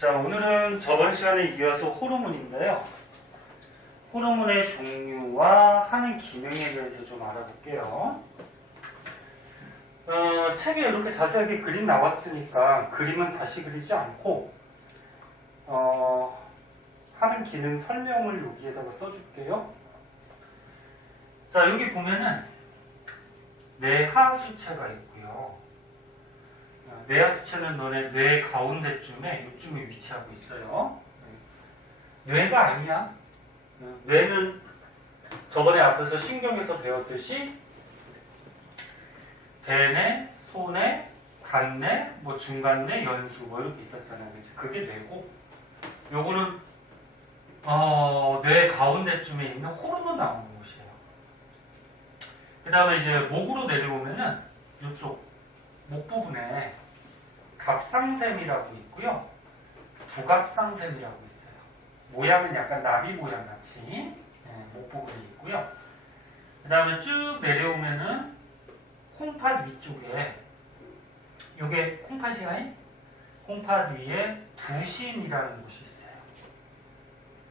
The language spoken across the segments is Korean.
자, 오늘은 저번 시간에 이어서 호르몬인데요. 호르몬의 종류와 하는 기능에 대해서 좀 알아볼게요. 책에 이렇게 자세하게 그림 나왔으니까 그림은 다시 그리지 않고 하는 기능 설명을 여기에다가 써줄게요. 자, 여기 보면은 뇌하수체가 있고요. 뇌하수체는 너네 뇌 가운데쯤에 이쯤에 위치하고 있어요. 뇌가 아니야. 뇌는 저번에 앞에서 신경에서 배웠듯이 대뇌, 소뇌, 간뇌, 뭐 중간뇌, 연수 뭐 이렇게 있었잖아요. 그래서 그게 뇌고, 요거는 뇌 가운데쯤에 있는 호르몬 나오는 곳이에요. 그 다음에 이제 목으로 내려오면은 이쪽 목 부분에 갑상샘이라고 있고요. 부갑상샘이라고 있어요. 모양은 약간 나비 모양 같이 목 부분이 있고요. 그 다음에 쭉 내려오면은 콩팥 위쪽에 요게 콩팥이야. 콩팥 위에 부신이라는 곳이 있어요.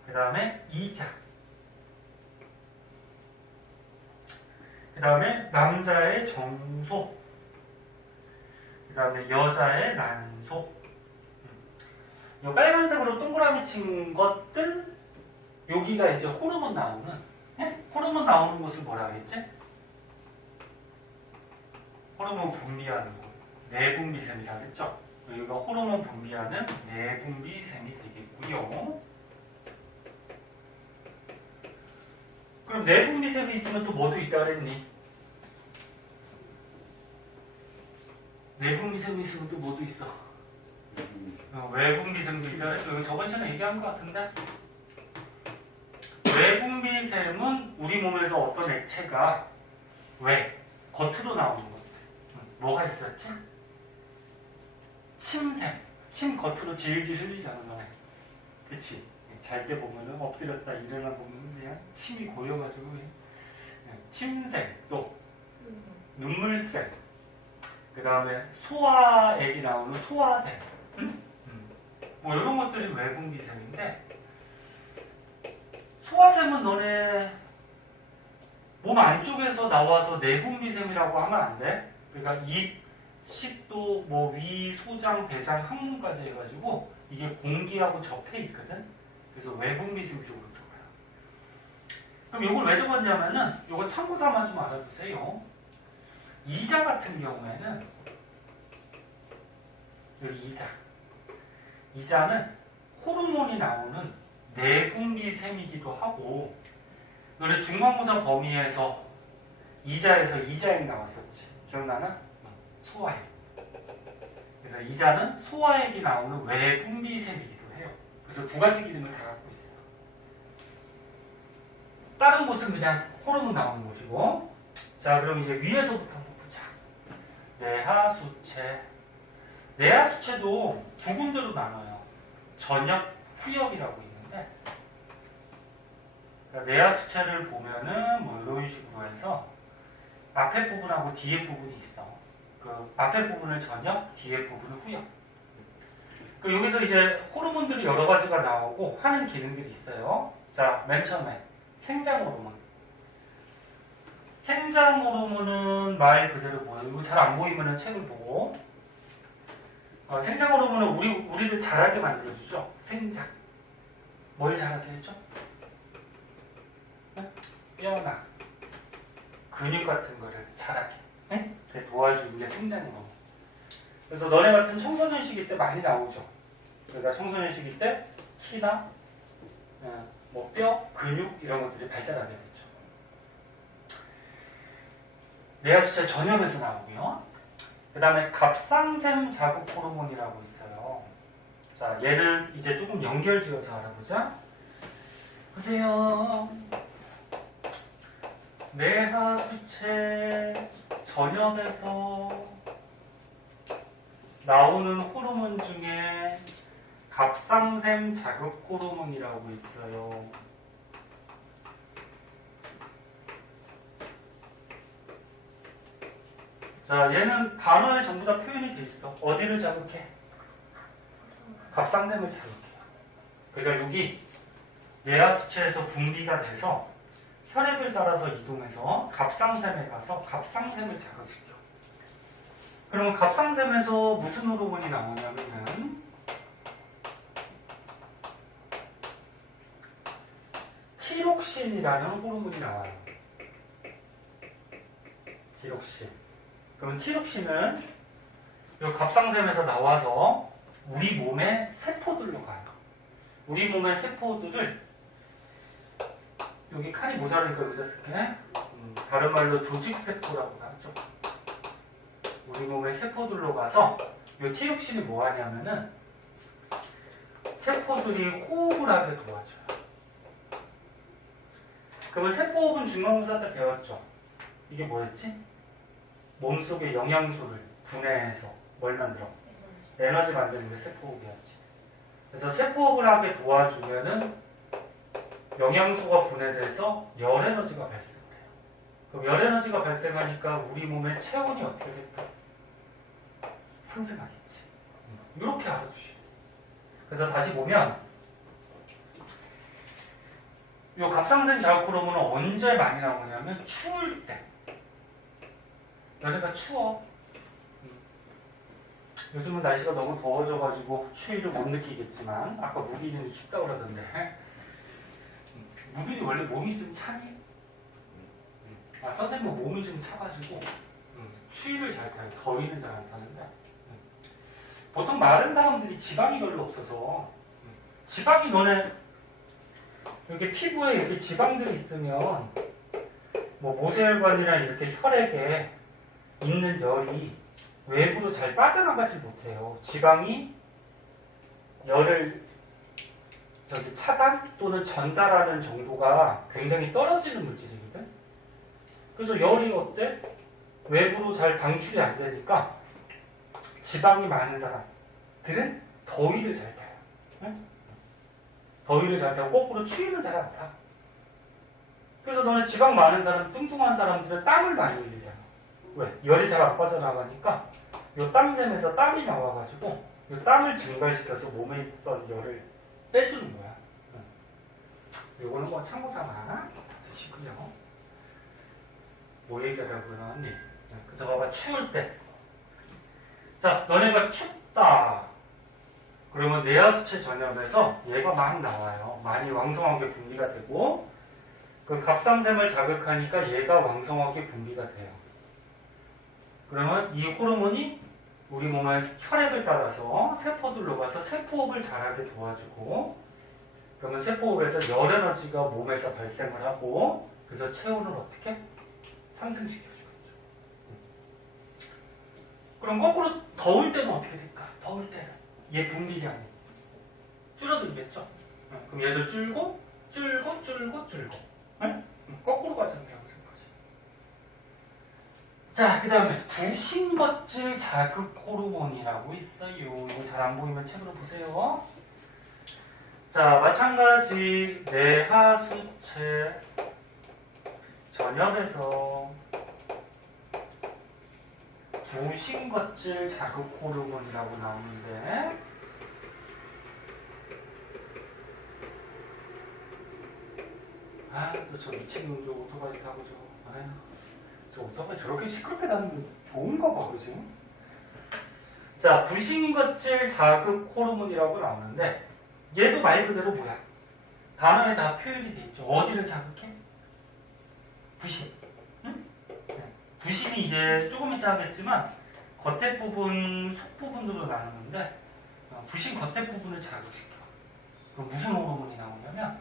그 다음에 이자. 그 다음에 남자의 정소. 그 다음에 여자의 난소. 이 빨간색으로 동그라미 친 것들, 여기가 이제 호르몬 나오는, 호르몬 나오는 곳을 뭐라 하겠지? 호르몬 분비하는 곳, 내분비샘이라 그랬죠? 여기가 호르몬 분비하는 내분비샘이 되겠고요. 그럼 내분비샘이 있으면 또 뭐도 있다 그랬니? 내분비샘이 있으면 또 뭐도 있어? 외분비샘도 있다 그랬죠? 여기 저번 시간에 얘기한 것 같은데? 외분비샘은 우리 몸에서 어떤 액체가 겉으로 나오는 것들. 뭐가 있었지? 침샘. 침 겉으로 질질 흘리잖아, 너네. 그치? 잘 때 보면은 엎드렸다 일어나 보면 그냥 침이 고여가지고 그냥 침샘, 또 눈물샘, 그 다음에 소화액이 나오는 소화샘, 뭐 이런 것들이 외분비샘인데, 소화샘은 너네 몸 안쪽에서 나와서 내분비샘이라고 하면 안 돼. 그러니까 입, 식도, 뭐 위, 소장, 대장, 항문까지 해가지고 이게 공기하고 접해 있거든. 그래서 외분비샘 쪽으로 들어가요. 그럼 이걸 왜 적었냐면은 이거 참고 삼아 좀 알아두세요. 이자 같은 경우에는 여기 이자는 호르몬이 나오는 내분비샘이기도 하고, 너네 중간고사 범위에서 이자에서 이자액 나왔었지. 기억나나? 소화액. 그래서 이자는 소화액이 나오는 외분비샘이기도 해요. 그래서 두 가지 기능을 다 갖고 있어요. 다른 곳은 그냥 호르몬 나오는 곳이고. 자, 그럼 이제 위에서부터 한번 보자. 뇌하수체. 뇌하수체도 두 군데로 나눠요. 전엽, 후엽이라고 있는데, 그러니까 뇌하수체를 보면은 뭐 이런 식으로 해서 앞에 부분하고 뒤에 부분이 있어. 그 앞에 부분을 전엽, 뒤에 부분을 후엽. 그 여기서 이제 호르몬들이 여러 가지가 나오고 하는 기능들이 있어요. 자, 맨 처음에 생장 호르몬. 생장 호르몬은 말 그대로 뭐예요? 이거 잘 안 보이면은 책을 보고. 생장 호르몬은 우리를 자라게 만들어주죠. 생장. 뭘 자라게 해줘? 뼈나 근육 같은 거를 자라게 도와주는 게 생장 호르몬. 그래서 너네 같은 청소년 시기 때 많이 나오죠. 그러니까 청소년 시기 때 키나 뭐 뼈, 근육 이런 것들이 발달하게 되죠. 뇌하수체 전염에서 나오고요. 그 다음에 갑상샘 자극 호르몬이라고 있어요. 자, 얘는 이제 조금 연결지어서 알아보자. 보세요. 뇌하수체 전염에서 나오는 호르몬 중에 갑상샘 자극 호르몬이라고 있어요. 자, 얘는 단어에 전부 다 표현이 돼 있어. 어디를 자극해? 갑상샘을 자극해요. 그러니까 여기 뇌하수체에서 분비가 돼서 혈액을 따라서 이동해서 갑상샘에 가서 갑상샘을 자극시켜. 그러면 갑상샘에서 무슨 호르몬이 나오냐면은 티록신이라는 호르몬이 나와요. 티록신. 그럼 티록신은 이 갑상샘에서 나와서 우리 몸의 세포들로 가요. 우리 몸의 세포들을 여기 칸이 모자라니까 여기다 쓸게. 다른 말로 조직세포라고 하죠. 우리 몸의 세포들로 가서 이 티록신이 뭐 하냐면은 세포들이 호흡을 하게 도와줘요. 그러면 세포호흡은 중간고사 때 배웠죠. 이게 뭐였지? 몸속의 영양소를 분해해서 뭘 만들어? 에너지 만드는 게 세포호흡이었지. 그래서 세포호흡을 하게 도와주면은 영양소가 분해돼서 열에너지가 발생을 해요. 그럼 열에너지가 발생하니까 우리 몸의 체온이 어떻게 될까? 상승하겠지. 이렇게 알아주시죠. 그래서 다시 보면 이 갑상샘 자극 호르몬은 언제 많이 나오냐면 추울 때. 여기가 추워. 요즘은 날씨가 너무 더워져가지고 추위를 못 느끼겠지만 아까 무빈이는 춥다고 그러던데 무빈이 원래 몸이 좀 차니? 선생님은 몸이 좀 차가지고 추위를 잘 타요. 더위는 잘 안 타는데 보통 마른 사람들이 지방이 별로 없어서 지방이 너네 이렇게 피부에 이렇게 지방들이 있으면 뭐 모세혈관이나 이렇게 혈액에 있는 열이 외부로 잘 빠져나가지 못해요. 지방이 열을 차단 또는 전달하는 정도가 굉장히 떨어지는 물질이거든. 그래서 열이 어때? 외부로 잘 방출이 안 되니까 지방이 많은 사람들은 더위를 잘 타요. 응? 더위를 잘 타고 거꾸로 추위는 잘 안 타. 그래서 너네 지방 많은 사람, 뚱뚱한 사람들은 땀을 많이 흘리잖아. 왜? 열이 잘 안 빠져나가니까 이 땀샘에서 땀이 나와가지고 이 땀을 증발시켜서 몸에 있던 열을 빼주는 거야. 요거는 뭐 참고삼아 드시고요. 뭐 얘기하려고 그러니? 그래서 봐봐, 추울 때. 자, 너네가 춥다. 그러면 뇌하수체 전염에서 얘가 막 나와요. 많이 왕성하게 분비가 되고 그 갑상샘을 자극하니까 얘가 왕성하게 분비가 돼요. 그러면 이 호르몬이 우리 몸의 혈액을 따라서 세포들로 가서 세포호흡을 잘하게 도와주고 그러면 세포호흡에서 열에너지가 몸에서 발생을 하고 그래서 체온을 어떻게? 상승시켜주죠. 그럼 거꾸로 더울 때는 어떻게 될까? 더울 때는 얘 분비량이 줄어들겠죠? 그럼 얘도 줄고 네? 거꾸로 가잖아요. 자, 그 다음에 부신거질 자극 호르몬이라고 있어요. 이거 잘 안 보이면 책으로 보세요. 자, 마찬가지 뇌하수체 전염에서 부신거질 자극 호르몬이라고 나오는데 또 저 미친놈 저 오토바이 타고 저 오토바이 저렇게 시끄럽게 다니는 게 좋은가 봐, 그지? 자, 부신거질 자극 호르몬이라고 나오는데 얘도 말 그대로 뭐야? 단어에 다 표현이 돼 있죠. 어디를 자극해? 부신. 응? 네. 부신이 이제 조금 이따 하겠지만 겉에 부분, 속 부분으로 나누는데 부신 겉에 부분을 자극시켜. 그럼 무슨 호르몬이 나오냐면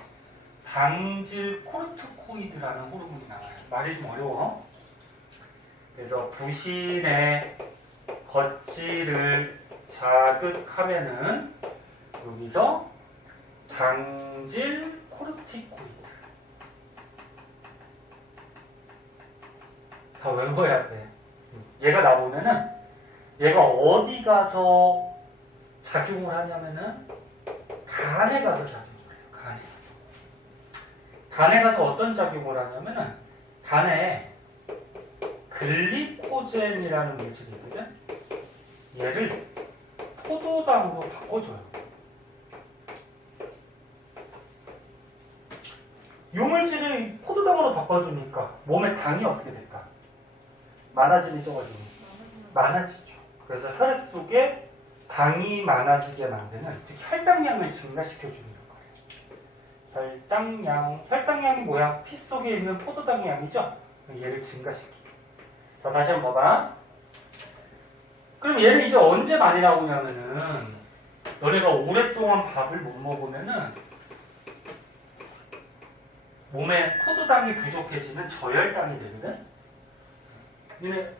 당질 코르티코이드라는 호르몬이 나와요. 말이 좀 어려워. 그래서 부신의 겉질을 자극하면은 여기서 당질 코르티코이드 다 외워야 돼. 얘가 나오면은 얘가 어디 가서 작용을 하냐면은 간에 가서 작용을 해요. 간에 가서 어떤 작용을 하냐면은 간에 글리코젠이라는 물질이 있거든. 얘를 포도당으로 바꿔줘요. 요 물질을 포도당으로 바꿔주니까 몸의 당이 어떻게 될까? 많아지니 적어지니? 많아지죠. 그래서 혈액 속에 당이 많아지게 만드는, 즉 혈당량을 증가시켜주는 거예요. 혈당량이 뭐야? 피 속에 있는 포도당의 양이죠? 얘를 증가시키고. 자, 다시 한번 봐봐. 그럼 얘는 이제 언제 많이 나오냐면은, 너네가 오랫동안 밥을 못 먹으면은 몸에 포도당이 부족해지는 저혈당이 되거든? 니네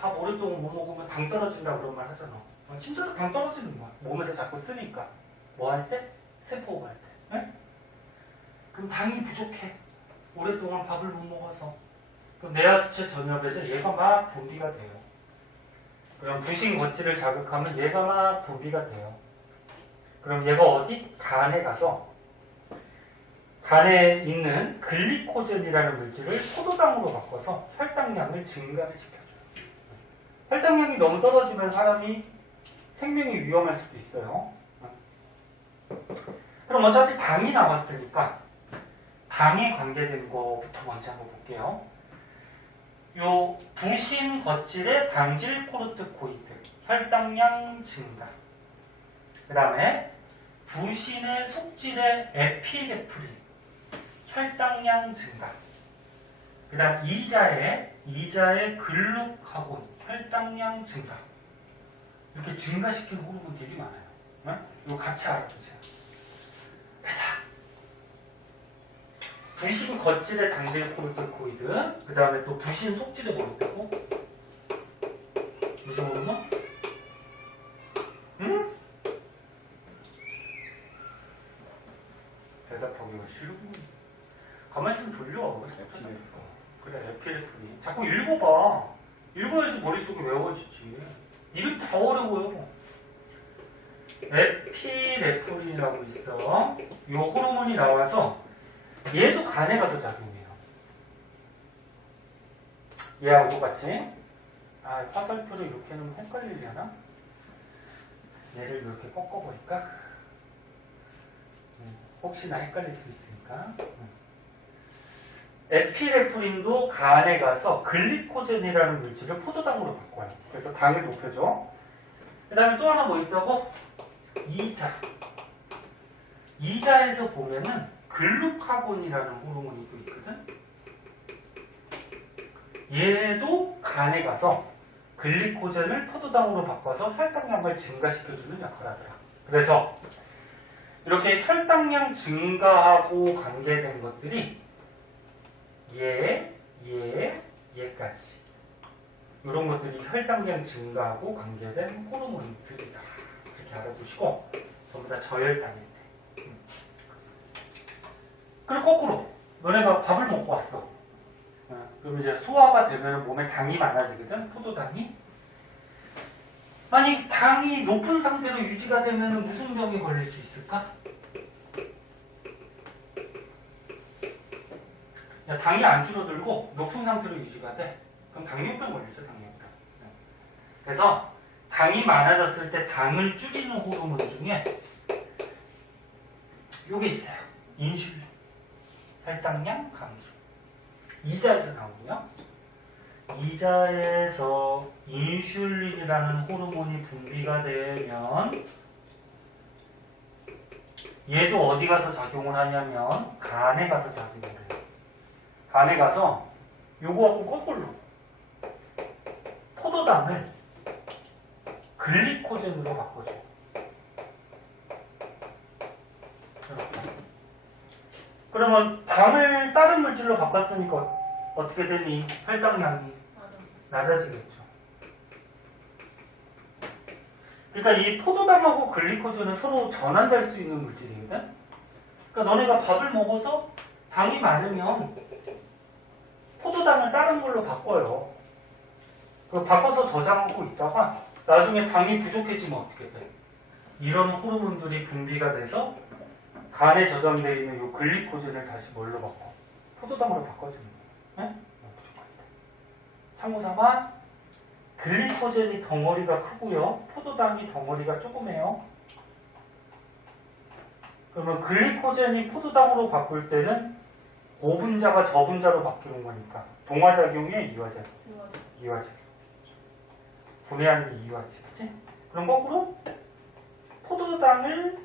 밥 오랫동안 못 먹으면 당 떨어진다 그런 말 하잖아. 진짜로 당 떨어지는 거야. 몸에서 자꾸 쓰니까. 뭐 할 때? 세포 할 때. 네? 그럼 당이 부족해. 오랫동안 밥을 못 먹어서. 그럼 내아스체 전엽에서 얘가 막 분비가 돼요. 그럼 부신 거치를 자극하면 얘가 막 분비가 돼요. 그럼 얘가 어디? 간에 가서 간에 있는 글리코젠이라는 물질을 포도당으로 바꿔서 혈당량을 증가를 시켜줘요. 혈당량이 너무 떨어지면 사람이 생명이 위험할 수도 있어요. 그럼 어차피 당이 나왔으니까 당에 관계된 거부터 먼저 한번 볼게요. 요 부신 거칠의 당질 코르티코이드 혈당량 증가. 그 다음에 부신의 속질의 에피네프린 혈당량 증가. 그 다음 이자의 글루카곤 혈당량 증가. 이렇게 증가시키는 호르몬들이 많아요. 네? 이거 같이 알아두세요. 자, 부신 겉질의 당질 코르티코이드, 그 다음에 또 부신 속질의 뭐 있다고? 무슨 호르몬? 응? 대답하기가 싫군. 가만히 있으면 졸려. 그래, 에피네프린. 자꾸 읽어봐. 읽어야지 머릿속에 외워지지. 이름 다 어려워요. 에피네프린이라고 있어. 이 호르몬이 나와서 얘도 간에 가서 작용해요. 얘하고 똑같이. 화살표를 이렇게 놓으면 헷갈리려나? 얘를 이렇게 꺾어보니까 혹시나 헷갈릴 수 있으니까. 에피네프린도 간에 가서 글리코젠이라는 물질을 포도당으로 바꿔요. 그래서 당을 높여줘. 그 다음에 또 하나 뭐 있다고? 이자에서 보면은 글루카곤이라는 호르몬이 또 있거든. 얘도 간에 가서 글리코젠을 포도당으로 바꿔서 혈당량을 증가시켜주는 역할을 하더라. 그래서 이렇게 혈당량 증가하고 관계된 것들이 얘까지 이런 것들이 혈당량 증가하고 관계된 호르몬들이다. 이렇게 알아두시고 전부 다 저혈당일 때. 그리고 거꾸로 너네가 밥을 먹고 왔어. 그럼 이제 소화가 되면 몸에 당이 많아지거든. 포도당이. 만약 당이 높은 상태로 유지가 되면 무슨 병에 걸릴 수 있을까? 당이 안 줄어들고 높은 상태로 유지가 돼. 그럼 당뇨병 걸리죠, 당뇨병. 그래서 당이 많아졌을 때 당을 줄이는 호르몬 중에 요게 있어요. 인슐린, 혈당량 감소. 이자에서 나오고요. 이자에서 인슐린이라는 호르몬이 분비가 되면 얘도 어디 가서 작용을 하냐면 간에 가서 작용을 해요. 간에 가서 요거하고 거꾸로 포도당을 글리코젠으로 바꿔줘. 그러면 당을 다른 물질로 바꿨으니까 어떻게 되니? 혈당량이 낮아지겠죠. 그러니까 이 포도당하고 글리코젠은 서로 전환될 수 있는 물질이거든. 그러니까 너네가 밥을 먹어서 당이 많으면 포도당을 다른 걸로 바꿔요. 그 바꿔서 저장하고 있다가 나중에 당이 부족해지면 어떻게 돼? 이런 호르몬들이 분비가 돼서 간에 저장되어 있는 이 글리코젠을 다시 뭘로 바꿔? 포도당으로 바꿔주는 거예요. 네? 참고삼아 글리코젠이 덩어리가 크고요. 포도당이 덩어리가 조그매요. 그러면 글리코젠이 포도당으로 바꿀 때는 오분자가 저분자로 바뀌는 거니까 동화작용에 이화작용. 이화작용. 분해하는 게 이화지, 그치? 그럼 거꾸로 포도당을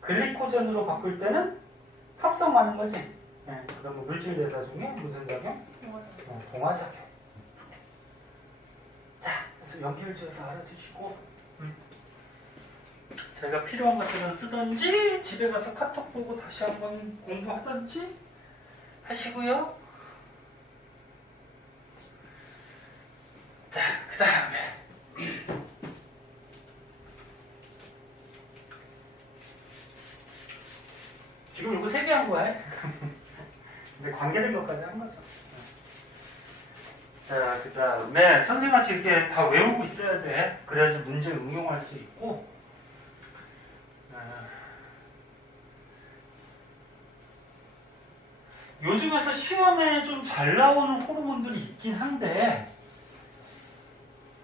글리코젠으로 바꿀 때는 합성 맞는 거지? 네. 그러면 물질 대사 중에 무슨 작용? 동화작용. 자, 그래서 연기를 지어서 알아두시고 제가 필요한 것들은 쓰든지 집에 가서 카톡 보고 다시 한번 공부하든지 하시고요. 자, 그 다음에 지금 이거 3개 한 거야. 근데 관계된 것까지 한 거죠. 자, 그 다음에 선생님같이 이렇게 다 외우고 있어야 돼. 그래야지 문제 응용할 수 있고. 요즘에서 시험에 좀 잘 나오는 호르몬들이 있긴 한데,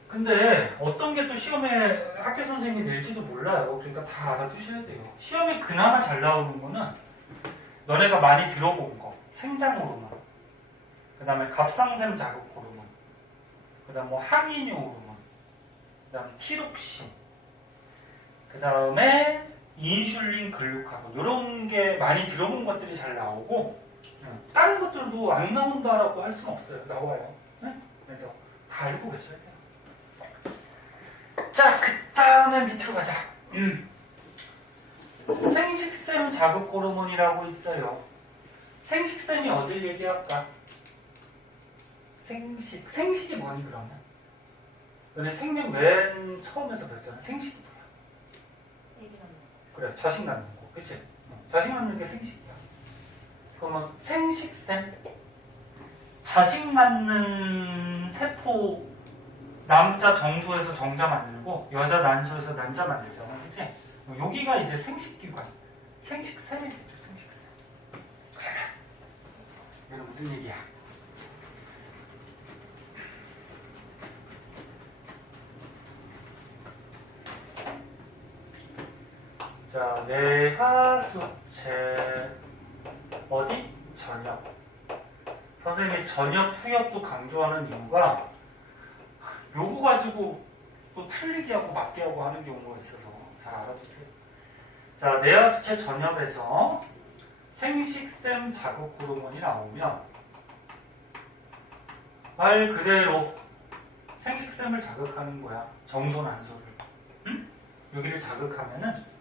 근데 어떤 게 또 시험에 학교 선생님이 낼지도 몰라요. 그러니까 다 알아두셔야 돼요. 시험에 그나마 잘 나오는 거는 너네가 많이 들어본 거, 생장 호르몬, 그 다음에 갑상샘 자극 호르몬, 그 다음 뭐 항이뇨 호르몬, 그 다음 티록신, 그 다음에 인슐린, 글루카곤, 이런 게 많이 들어본 것들이 잘 나오고, 다른 것들도 안 나온다라고 할 수는 없어요. 나와요. 네? 그래서 다 알고 계셔야 돼요. 자, 그 다음에 밑으로 가자. 생식샘 자극 호르몬이라고 있어요. 생식샘이 어딜 얘기할까? 생식이 뭐니 그러면? 너네 생명 맨 처음에서 배웠잖아. 생식이 뭐야? 그래, 자식 낳는 거. 그치? 자식 낳는 게 생식이야. 그러면 생식샘, 자식 낳는 세포, 남자 정소에서 정자 만들고 여자 난소에서 난자 만들잖아, 그치? 여기가 이제 생식기관, 생식샘이 되죠, 생식샘. 그러면 이거 무슨 얘기야? 자, 뇌하수체 어디? 전엽. 선생님이 전엽, 후엽도 강조하는 이유가 요거 가지고 또 틀리게 하고 맞게 하고 하는 경우가 있어서 잘 알아두세요. 자, 뇌하수체 전엽에서 생식샘 자극 호르몬이 나오면 말 그대로 생식샘을 자극하는 거야. 정소 난소를. 응? 여기를 자극하면은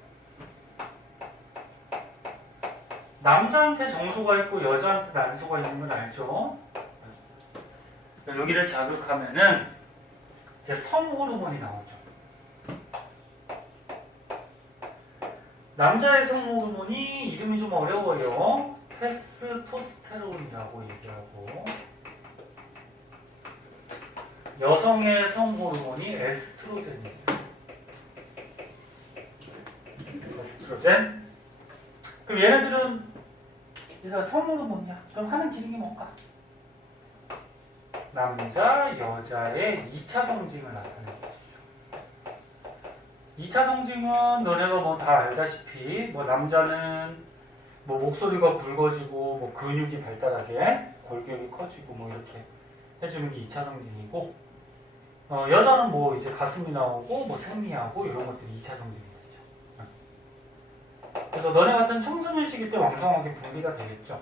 남자한테 정소가 있고 여자한테 난소가 있는 건 알죠? 여기를 자극하면은 이제 성호르몬이 나오죠. 남자의 성호르몬이 이름이 좀 어려워요. 테스토스테론이라고 얘기하고, 여성의 성호르몬이 에스트로겐이 있어요. 에스트로겐. 그럼 얘네들은 그래서 성호르몬이야. 그럼 하는 기능이 뭘까? 남자, 여자의 2차 성징을 나타내는 것이죠. 2차 성징은 너네가 뭐 다 알다시피 뭐 남자는 뭐 목소리가 굵어지고 뭐 근육이 발달하게 골격이 커지고 뭐 이렇게 해주는 게 2차 성징이고, 여자는 뭐 이제 가슴이 나오고 뭐 생리하고 이런 것들이 2차 성징이 되죠. 그래서 너네 같은 청소년 시기 때 왕성하게 분비가 되겠죠.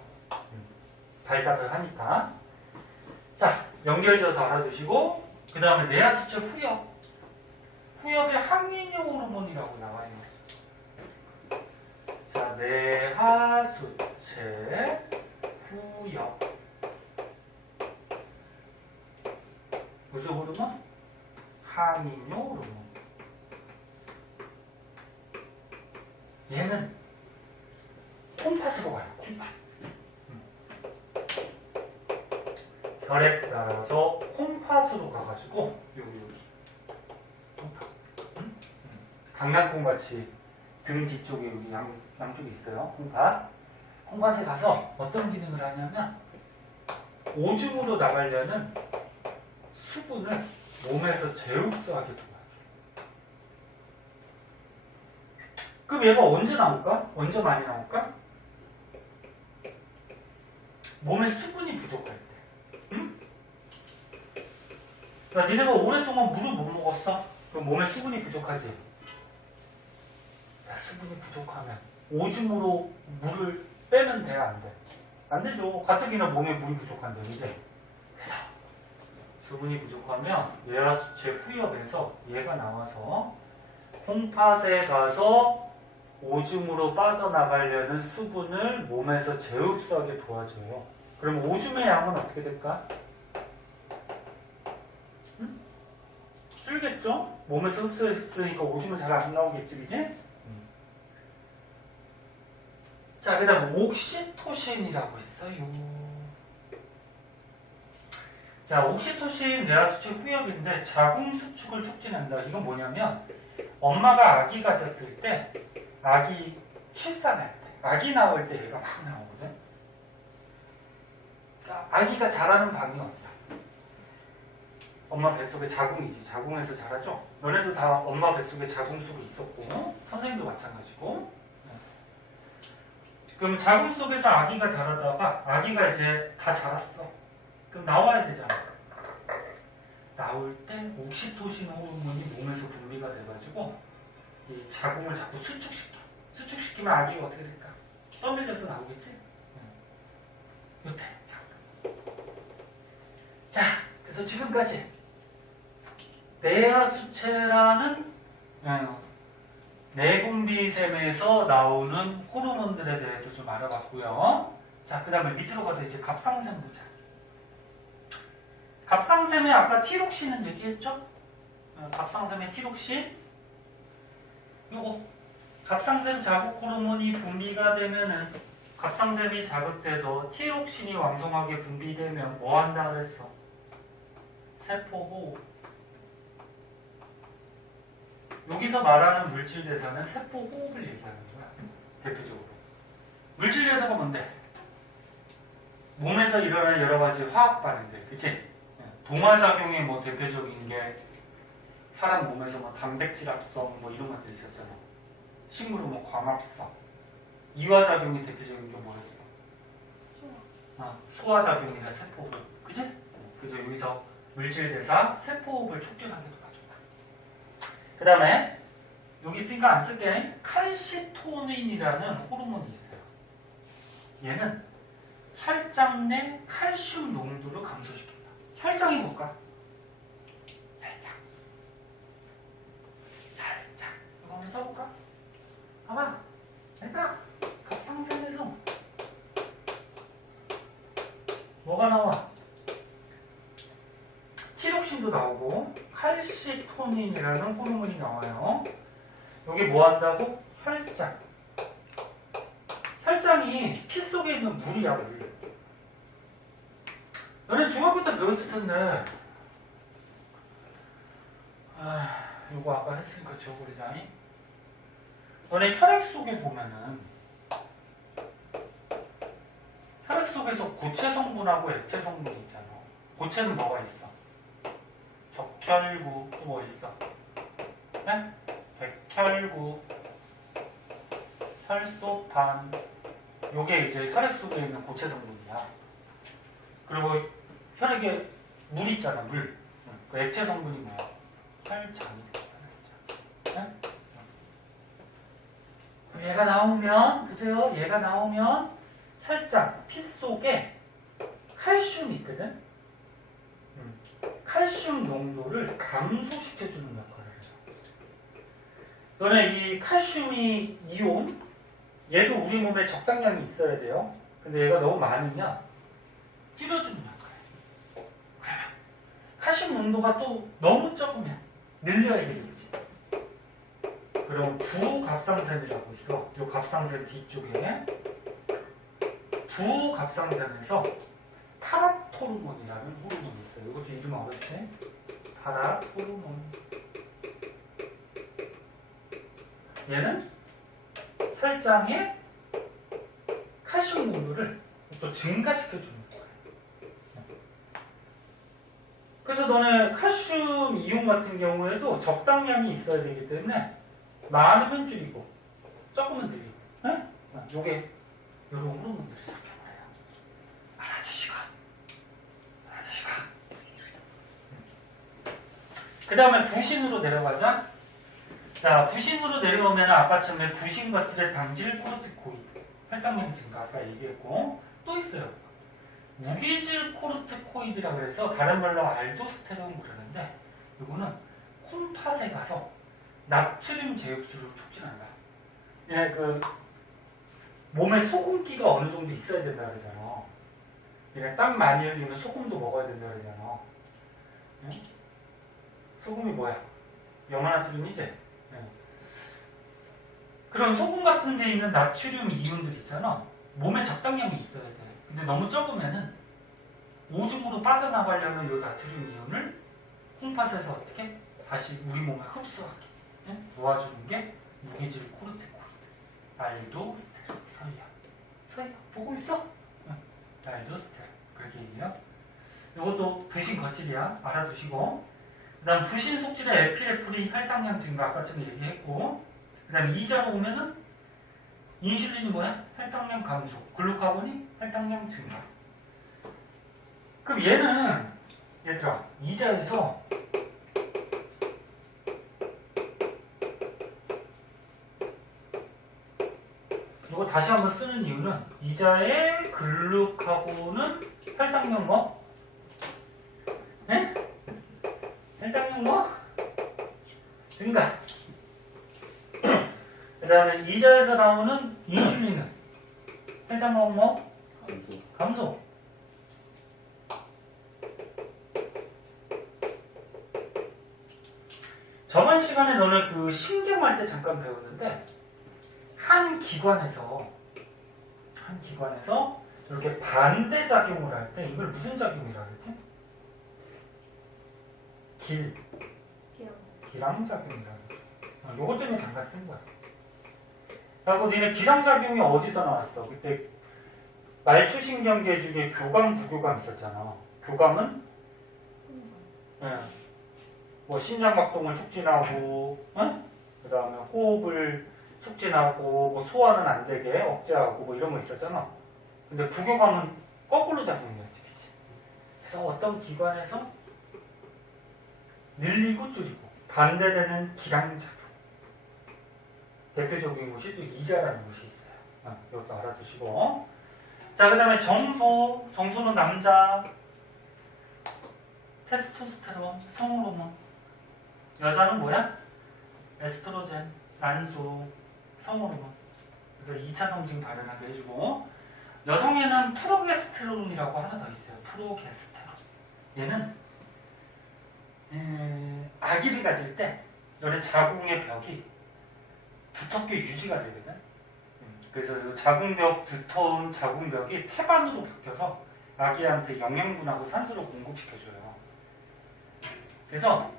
발달을 하니까. 자, 연결져서 알아두시고, 그 다음에 뇌하수체 후엽. 후엽에 항이뇨 호르몬이라고 나와요. 자, 뇌하수체 후엽. 무슨 호르몬? 항이뇨 호르몬. 얘는 콩팥으로 가요. 콩팥. 혈액 따라서 콩팥으로 가가지고 여기 콩팥. 강낭콩 같이 등 뒤쪽에 여기 양쪽에 있어요. 콩팥. 콩팥에 가서 어떤 기능을 하냐면 오줌으로 나가려는 수분을 몸에서 제우스하게 도와줘요. 그럼 얘가 언제 나올까? 언제 많이 나올까? 몸에 수분이 부족할 때. 응? 그러니까 니네가 오랫동안 물을 못 먹었어? 그럼 몸에 수분이 부족하지? 야, 수분이 부족하면 오줌으로 물을 빼면 돼, 안 돼? 안 되죠. 가뜩이나 몸에 물이 부족한데, 이제. 그래서 수분이 부족하면 뇌하수체 후엽에서 얘가 나와서 콩팥에 가서 오줌으로 빠져나가려는 수분을 몸에서 재흡수하게 도와줘요. 그럼 오줌의 양은 어떻게 될까? 응? 줄겠죠? 몸에서 흡수했으니까 오줌은 잘 안 나오겠지, 그지? 자, 그 다음 옥시토신이라고 있어요. 자, 옥시토신 뇌하수체 후엽인데 자궁 수축을 촉진한다. 이건 뭐냐면 엄마가 아기 가졌을 때 아기 출산할 때 아기 나올 때 얘가 막 나오거든. 그러니까 아기가 자라는 방이 어디야? 엄마 뱃속에 자궁이지. 자궁에서 자라죠. 너네도 다 엄마 뱃속에 자궁 속에 있었고 선생님도 마찬가지고. 그럼 자궁 속에서 아기가 자라다가 아기가 이제 다 자랐어. 그럼 나와야 되잖아. 나올 때 옥시토신 호르몬이 몸에서 분비가 돼가지고 이 자궁을 자꾸 수축시켜. 수축시키면 아기가 어떻게 될까? 떠밀려서 나오겠지? 요때. 자, 그래서 지금까지 뇌하수체라는 내분비샘에서 나오는 호르몬들에 대해서 좀 알아봤고요. 자, 그 다음에 밑으로 가서 이제 갑상샘 보자. 갑상샘에 아까 티록신은 얘기했죠? 갑상샘의 티록신. 요거 갑상샘 자극 호르몬이 분비가 되면은 갑상샘이 자극돼서 티록신이 왕성하게 분비되면 뭐 한다 그랬어? 세포호흡. 여기서 말하는 물질 대사는 세포호흡을 얘기하는 거야. 대표적으로. 물질 대사가 뭔데? 몸에서 일어나는 여러 가지 화학 반응들, 그치? 동화작용의 뭐 대표적인 게 사람 몸에서 뭐 단백질 합성 뭐 이런 것들 있었잖아. 식물은 뭐 광합성. 이화작용이 대표적인 게 뭐였어? 소화작용이나 세포호흡. 그치? 그래서 여기서 물질 대사, 세포호흡을 촉진하게 도와준다. 그 다음에 여기 있으니까 안 쓸게. 칼시토닌이라는 호르몬이 있어요. 얘는 혈장 내 칼슘 농도를 감소시킨다. 혈장이 뭘까? 혈장. 이거 한번 써볼까? 봐봐. 얘들아, 갑상샘에서 뭐가 나와? 티록신도 나오고 칼시토닌이라는 호르몬이 나와요. 여기 뭐 한다고? 혈장. 혈장이 피 속에 있는 물이야, 물. 너네 중학교 때 배웠을 텐데. 이거 아까 했으니까 지워버리자. 너네 혈액 속에 보면은 혈액 속에서 고체 성분하고 액체 성분이 있잖아. 고체는 뭐가 있어? 적혈구. 또 뭐 있어? 네? 백혈구, 혈소판. 요게 이제 혈액 속에 있는 고체 성분이야. 그리고 혈액에 물 있잖아, 물. 그 액체 성분이 뭐야? 혈장이다. 네? 얘가 나오면, 보세요. 얘가 나오면 혈장, 피 속에 칼슘이 있거든? 칼슘 농도를 감소시켜주는 역할을 해요. 너네 이 칼슘이 이온, 얘도 우리 몸에 적당량이 있어야 돼요. 근데 얘가 너무 많으면 줄여주는 역할이에요. 칼슘 농도가 또 너무 적으면 늘려야 되겠지. 그럼 부갑상샘이라고 있어. 이 갑상샘 뒤쪽에 부갑상샘에서 파라토르몬이라는 호르몬이 있어요. 이것도 이름 어렵지? 파라토르몬. 얘는 혈장의 칼슘 농도를 또 증가시켜주는 거예요. 그래서 너네 칼슘 이온 같은 경우에도 적당량이 있어야 되기 때문에 많으면 줄이고 적으면 늘리고. 네? 요게 이런 호르몬들이 작용을 해요. 알았어? 그 다음에 부신으로 내려가자. 자, 부신으로 내려오면 아까 처음에 부신 거칠의 당질 코르티코이드 혈당량 증가 아까 얘기했고 또 있어요. 무기질 코르티코이드라고 해서 다른 말로 알도스테론 그러는데 이거는 콩팥에 가서 나트륨 제흡수를 촉진한다. 예, 그 몸에 소금기가 어느 정도 있어야 된다 그러잖아. 예, 땀 많이 흘리면 소금도 먹어야 된다 그러잖아. 예? 소금이 뭐야? 염화나트륨이지? 예. 그런 소금 같은 데 있는 나트륨 이온들 있잖아. 몸에 적당량이 있어야 돼. 근데 너무 적으면은 오줌으로 빠져나가려면 이 나트륨 이온을 콩팥에서 어떻게 다시 우리 몸에 흡수하게 도와주는 게 무기질 코르티코이드 알도스테론 서희야 보고 있어? 알도스테론 그렇게 얘기해요. 이것도 부신 거칠이야 알아두시고 그 다음 부신 속질의 에피레프린 혈당량 증가 아까 전에 얘기했고 그 다음 2자로 오면은 인슐린이 뭐야? 혈당량 감소 글루카곤이 혈당량 증가. 그럼 얘는 얘들아 2자에서 이거 다시 한번 쓰는 이유는 2자의 글루카곤은 혈당량 뭐? 에? 혈당량 뭐? 증가. 그 다음에 2자에서 나오는 인슐린은 혈당량 뭐? 감소. 저번 시간에 너네 그 신경할 때 잠깐 배웠는데 한 기관에서 이렇게 반대 작용을 할 때 이걸 무슨 작용이라고 했지? 기랑작용이라고 했지. 요것 때문에 잠깐 쓴 거야. 그리고 니네 기랑작용이 어디서 나왔어? 그때 말초신경계 중에 교감, 부교감 있었잖아. 교감은 뭐 심장박동을 촉진하고, 그 다음에 호흡을 촉진하고, 뭐 소화는 안 되게 억제하고, 뭐 이런 거 있었잖아. 근데 부교감은 거꾸로 작용이었지, 그치? 그래서 어떤 기관에서 늘리고 줄이고, 반대되는 기량작용. 대표적인 곳이 또 이자라는 곳이 있어요. 이것도 알아두시고. 자, 그 다음에 정소는 남자, 테스토스테론, 성호르몬. 여자는 뭐야? 에스트로겐, 난소, 성호르몬. 그래서 2차 성징 발현하게 해주고 여성에는 프로게스테론이라고 하나 더 있어요. 프로게스테론. 얘는 아기를 가질 때 너네 자궁의 벽이 두텁게 유지가 되거든. 그래서 이 자궁벽, 두터운 자궁벽이 태반으로 바뀌어서 아기한테 영양분하고 산소를 공급시켜줘요. 그래서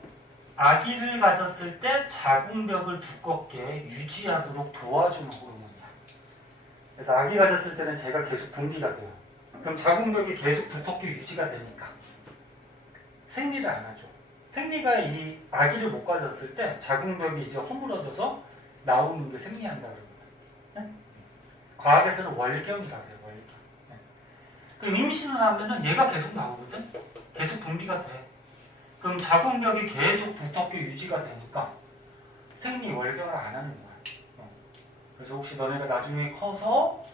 아기를 가졌을 때 자궁벽을 두껍게 유지하도록 도와주는 호르몬이야. 그래서 아기 가졌을 때는 제가 계속 분비가 돼요. 그럼 자궁벽이 계속 두껍게 유지가 되니까 생리를 안 하죠. 생리가 이 아기를 못 가졌을 때 자궁벽이 이제 허물어져서 나오는 게 생리한다 그러거든. 네? 과학에서는 월경이라고 해요. 월경. 네. 그럼 임신을 하면은 얘가 계속 나오거든. 계속 분비가 돼. 그럼 자궁벽이 계속 두텁게 유지가 되니까 생리 월경을 안 하는 거야. 그래서 혹시 너네가 나중에 커서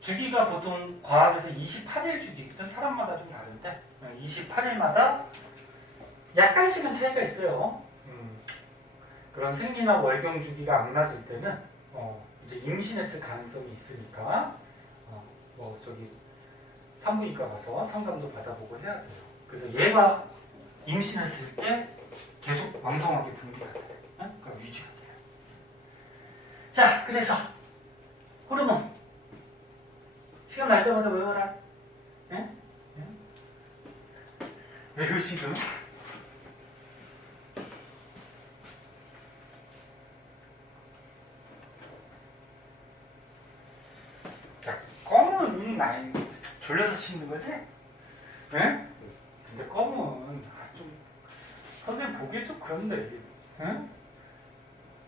주기가 보통 과학에서 28일 주기거든. 사람마다 좀 다른데 28일마다 약간씩은 차이가 있어요. 그런 생리나 월경 주기가 안 맞을 때는 이제 임신했을 가능성이 있으니까 뭐 저기 산부인과 가서 상담도 받아보고 해야 돼요. 그래서 얘가 임신했을 때 계속 왕성하게 분비가 돼요. 그러니까 유지가 돼요. 자, 그래서 호르몬 시간 날 때마다 외워라. 외우 지금? 자, 껌은 많이 졸려서 씹는 거지? 응? 근데 껌은 좀 선생님 보기에 좀 그런데 응?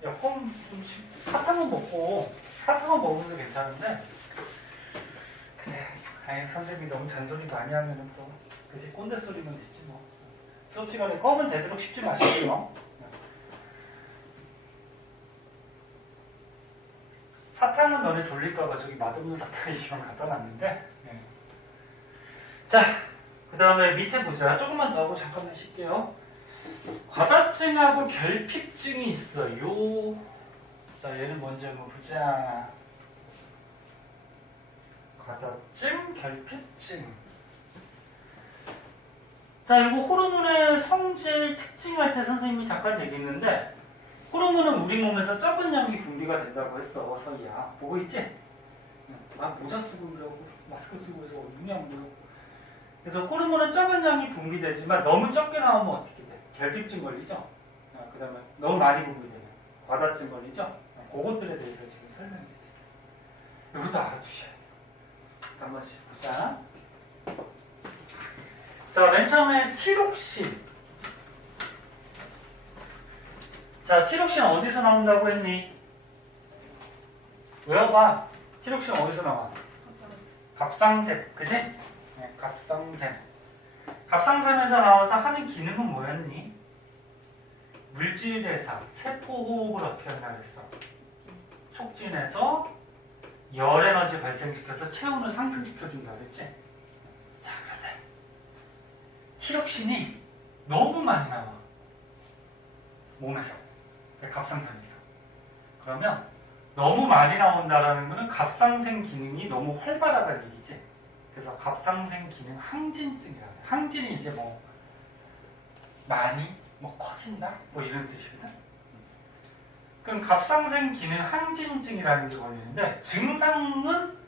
야, 껌 좀 사탕은 먹고 사탕은 먹으면 괜찮은데 그래, 아니 선생님이 너무 잔소리 많이 하면은 또 그치 꼰대 소리만 듣지 뭐. 수업 시간에 껌은 되도록 씹지 마시고요. 사탕은 너네 졸릴까봐 저기 맛없는 사탕이지만 갖다 놨는데. 네. 자, 그 다음에 밑에 보자. 조금만 더 하고 잠깐만 쉴게요. 과다증하고 결핍증이 있어요. 자, 얘는 먼저 한번 보자. 과다증, 결핍증. 자, 이거 호르몬의 성질 특징할 때 선생님이 잠깐 얘기했는데, 호르몬은 우리 몸에서 적은 양이 분비가 된다고 했어, 서희야. 보고 있지? 나 모자 쓰고 이러고, 마스크 쓰고 해서 눈이 안 보여. 그래서 호르몬은 적은 양이 분비되지만 너무 적게 나오면 어떻게 돼? 결핍증 걸리죠? 그 다음에 너무 많이 분비되면 과다증 걸리죠? 그것들에 대해서 지금 설명이 돼 있어요. 이것도 알아두셔야 돼요. 한 번씩 보자. 자, 맨 처음에 티록신. 자, 티록신 어디서 나온다고 했니? 외워봐. 티록신 어디서 나와? 갑상샘, 그지? 네, 갑상샘. 갑상샘에서 나와서 하는 기능은 뭐였니? 물질 대사, 세포 호흡을 어떻게 한다 그랬어? 촉진해서 열 에너지 발생시켜서 체온을 상승시켜준다 그랬지? 자, 그런데 티록신이 너무 많이 나와. 몸에서. 갑상선에서. 그러면 너무 많이 나온다라는 거는 갑상생 기능이 너무 활발하다는 얘기지. 그래서 갑상생 기능 항진증이라고 해요. 항진이 이제 뭐 많이 뭐 커진다 뭐 이런 뜻이거든. 그럼 갑상생 기능 항진증이라는 게 걸리는데 증상은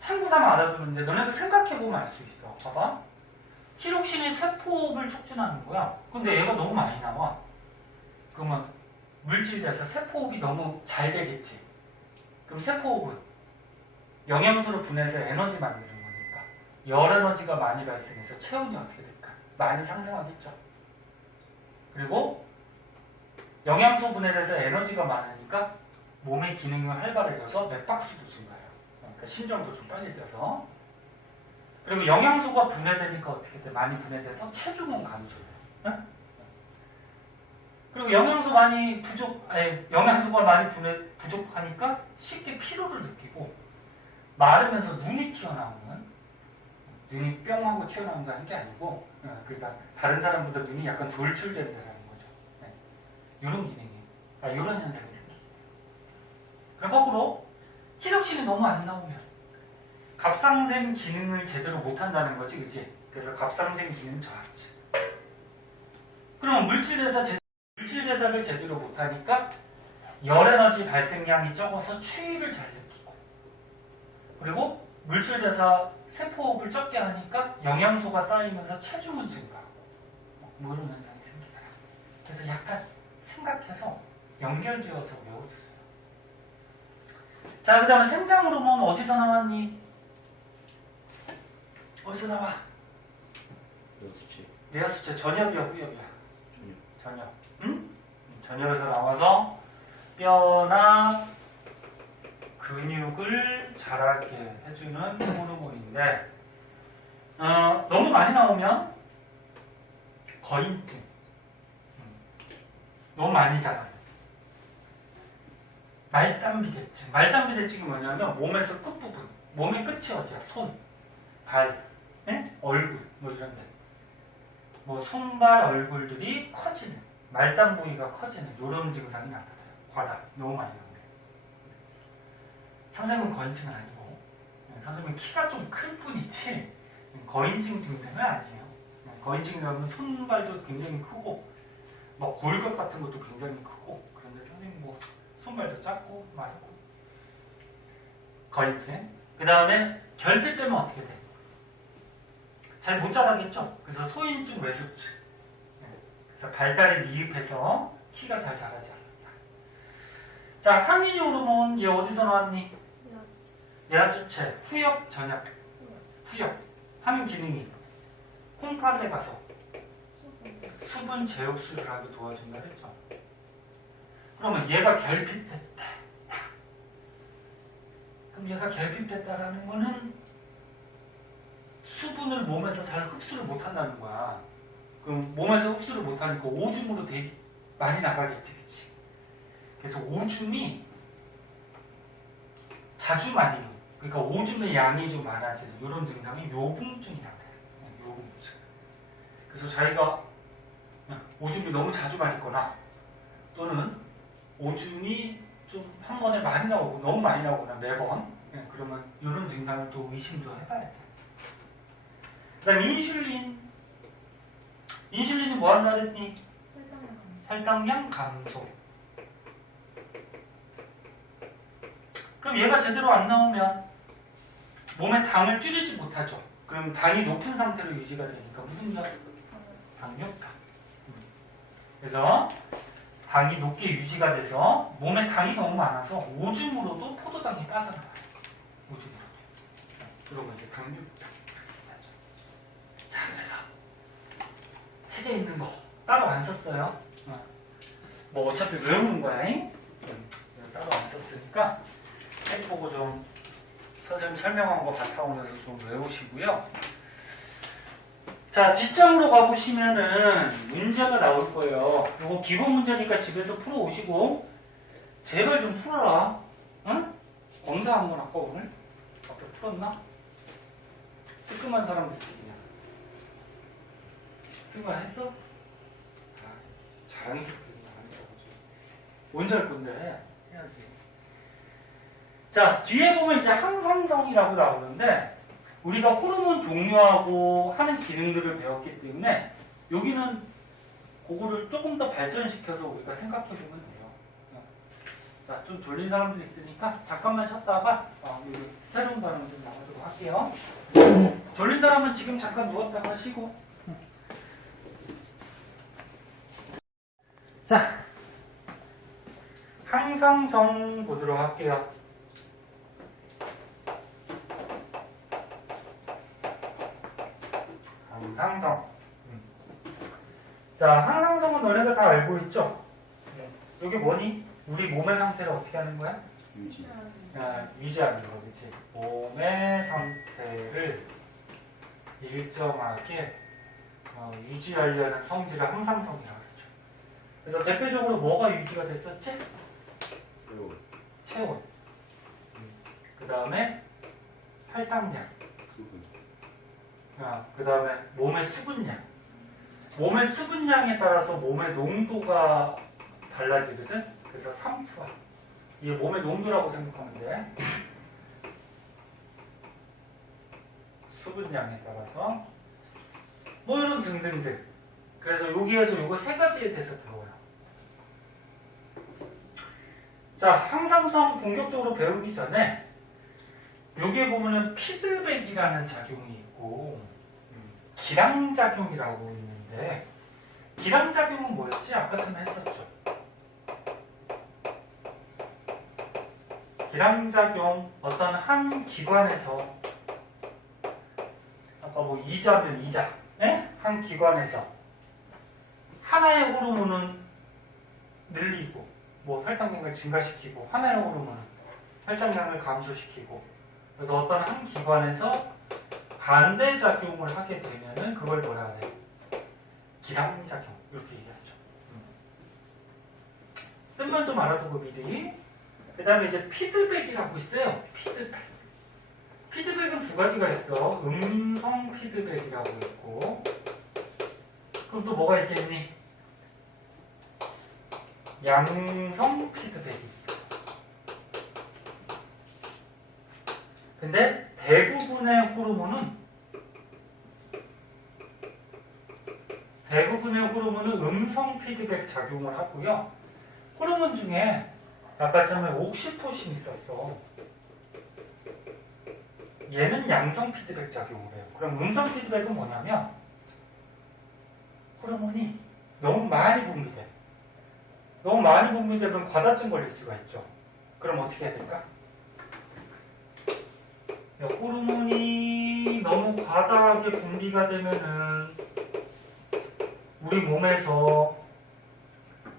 참고삼아 알아두는데 너네가 생각해보면 알 수 있어. 봐봐. 티록신이 세포호흡을 촉진하는 거야. 근데 얘가 너무 많이 나와. 그러면 물질에서 세포호흡이 너무 잘 되겠지. 그럼 세포호흡은 영양소를 분해해서 에너지 만드는 거니까 열 에너지가 많이 발생해서 체온이 어떻게 될까? 많이 상승하겠죠. 그리고 영양소 분해돼서 에너지가 많으니까 몸의 기능이 활발해져서 맥박수도 증가해요. 그러니까 심정도 좀 빨리 뛰어서. 그리고 영양소가 분해되니까 어떻게 돼? 많이 분해돼서 체중은 감소해요. 응? 그리고 영양소가 많이 부족하니까 쉽게 피로를 느끼고 마르면서 눈이 튀어나오는, 눈이 뿅 하고 튀어나온다 한 게 아니고, 그러니까 다른 사람보다 눈이 약간 돌출된다는 거죠. 네. 이런 기능이, 이런 현상이 생기게. 그럼 거꾸로 티록신이 너무 안 나오면 갑상샘 기능을 제대로 못한다는 거지, 그치? 그래서 갑상샘 기능 저하지. 그러면 물질대사를 제대로 못하니까 열에너지 발생량이 적어서 추위를 잘 느끼고, 그리고 물질대사 세포호흡을 적게 하니까 영양소가 쌓이면서 체중은 증가하고 뭐 이런 현상이 생기더라. 그래서 약간 생각해서 연결지어서 외워주세요. 자, 그 다음에 생장호르몬 어디서 나왔니? 어디서 나와? 뇌하수체 전엽이야 후엽이야? 전엽. 응? 전엽에서 나와서 뼈나 근육을 자라게 해주는 호르몬인데 너무 많이 나오면 거인증. 너무 많이 자라요. 말단비대증. 말단비대증이 뭐냐면 몸에서 끝부분, 몸의 끝이 어디야? 손, 발, 얼굴 뭐 이런 데. 뭐 손발, 얼굴들이 커지는, 말단 부위가 커지는 이런 증상이 나타나요. 과다, 너무 많이 나오는 게. 선생님은 거인증은 아니고, 선생님은 키가 좀 클 뿐이지 거인증 증상은 아니에요. 거인증이라면 손발도 굉장히 크고, 뭐 골격 같은 것도 굉장히 크고, 그런데 선생님 뭐 손발도 작고 마르고. 거인증. 그 다음에 결핍되면 어떻게 돼? 잘 못 자라겠죠? 그래서 소인증, 외숙증. 그래서 발달이 미흡해서 키가 잘 자라지 않는다. 자, 항인이 호르몬 얘 어디서 나왔니? 뇌하수체, 후엽, 전엽. 후엽. 하는 기능이 콩팥에 가서 수분 재흡수를 하게 도와준다 그랬죠? 그러면 얘가 결핍됐다. 그럼 얘가 결핍됐다라는 거는 수분을 몸에서 잘 흡수를 못한다는 거야. 그럼 몸에서 흡수를 못하니까 오줌으로 되게 많이 나가겠지, 그치? 그래서 오줌이 자주 많이 나. 그러니까 오줌의 양이 좀 많아지는 이런 증상이 요붕증이 나타나요. 요붕증. 그래서 자기가 오줌이 너무 자주 마시거나 또는 오줌이 좀 한 번에 많이 나오고 너무 많이 나오거나 매번 그러면 이런 증상을 또 의심 좀 해봐야 돼요. 그 다음 인슐린. 인슐린이 뭐 한다 그랬니? 혈당량 감소. 그럼 얘가 제대로 안 나오면 몸에 당을 줄이지 못하죠. 그럼 당이 높은 상태로 유지가 되니까 무슨 약? 당뇨병. 그래서 당이 높게 유지가 돼서 몸에 당이 너무 많아서 오줌으로도 포도당이 빠져나가요. 오줌으로도. 그러고 이제 당뇨병. 자, 그래서 책에 있는 거 따로 안 썼어요. 뭐 어차피 외우는 거야. 따로 안 썼으니까 책 보고 좀 선생님 설명한 거 바탕으로서 좀 외우시고요. 자, 뒷장으로 가보시면은 문제가 나올 거예요. 이거 기본 문제니까 집에서 풀어오시고 제발 좀 풀어라. 응? 검사 한번 아까 오늘? 앞에 풀었나? 뜨끔한 사람들 그냥 쓴거 했어? 아, 자연스럽게 그냥 안 해가지고 언제 할 건데? 해야지. 자, 뒤에 보면 이제 항상성이라고 나오는데 우리가 호르몬 종류하고 하는 기능들을 배웠기 때문에 여기는 그거를 조금 더 발전시켜서 우리가 생각해 보면 돼요. 자, 좀 졸린 사람들 있으니까 잠깐만 쉬었다가 여기 새로운 사람 좀 나가도록 할게요. 졸린 사람은 지금 잠깐 누웠다가 쉬고. 자, 항상성 보도록 할게요. 항상성. 자, 항상성은 너네가 다 알고 있죠? 여기 뭐니? 우리 몸의 상태를 어떻게 하는 거야? 유지하는 거, 그치? 몸의 상태를 일정하게 유지하려는 성질을 항상성이라고 그러죠. 그래서 대표적으로 뭐가 유지가 됐었지? 체온. 그 다음에 혈당량. 그 다음에 몸의 수분량. 몸의 수분량에 따라서 몸의 농도가 달라지거든. 그래서 삼투압. 이게 몸의 농도라고 생각하면 돼. 수분량에 따라서 뭐 이런 등등등. 그래서 여기에서 요거 세 가지에 대해서 배워요. 자, 항상성 본격적으로 배우기 전에 여기에 보면은 피드백이라는 작용이 있고 기량작용이라고 있는데 기량작용은 뭐였지? 아까 좀 했었죠. 기량작용 어떤 한 기관에서 아까 뭐 이자면 이자 한 기관에서 하나의 호르몬은 늘리고 뭐 혈당량을 증가시키고 하나의 호르몬은 혈당량을 감소시키고 그래서 어떤 한 기관에서 반대작용을 하게 되면은 그걸 뭐라 해야 돼? 기량작용 이렇게 얘기하죠. 뜻만 좀 알아두고 미리. 그 다음에 이제 피드백이라고 있어요. 피드백. 피드백은 두 가지가 있어. 음성 피드백이라고 있고 그럼 또 뭐가 있겠니? 양성 피드백이 있어. 근데 대부분의 호르몬은 음성 피드백 작용을 하고요. 호르몬 중에 아까 처음에 옥시토신이 있었어. 얘는 양성 피드백 작용을 해요. 그럼 음성 피드백은 뭐냐면 호르몬이 너무 많이 분비돼. 너무 많이 분비되면 과다증 걸릴 수가 있죠. 그럼 어떻게 해야 될까? 호르몬이 너무 과다하게 분비가 되면은 우리 몸에서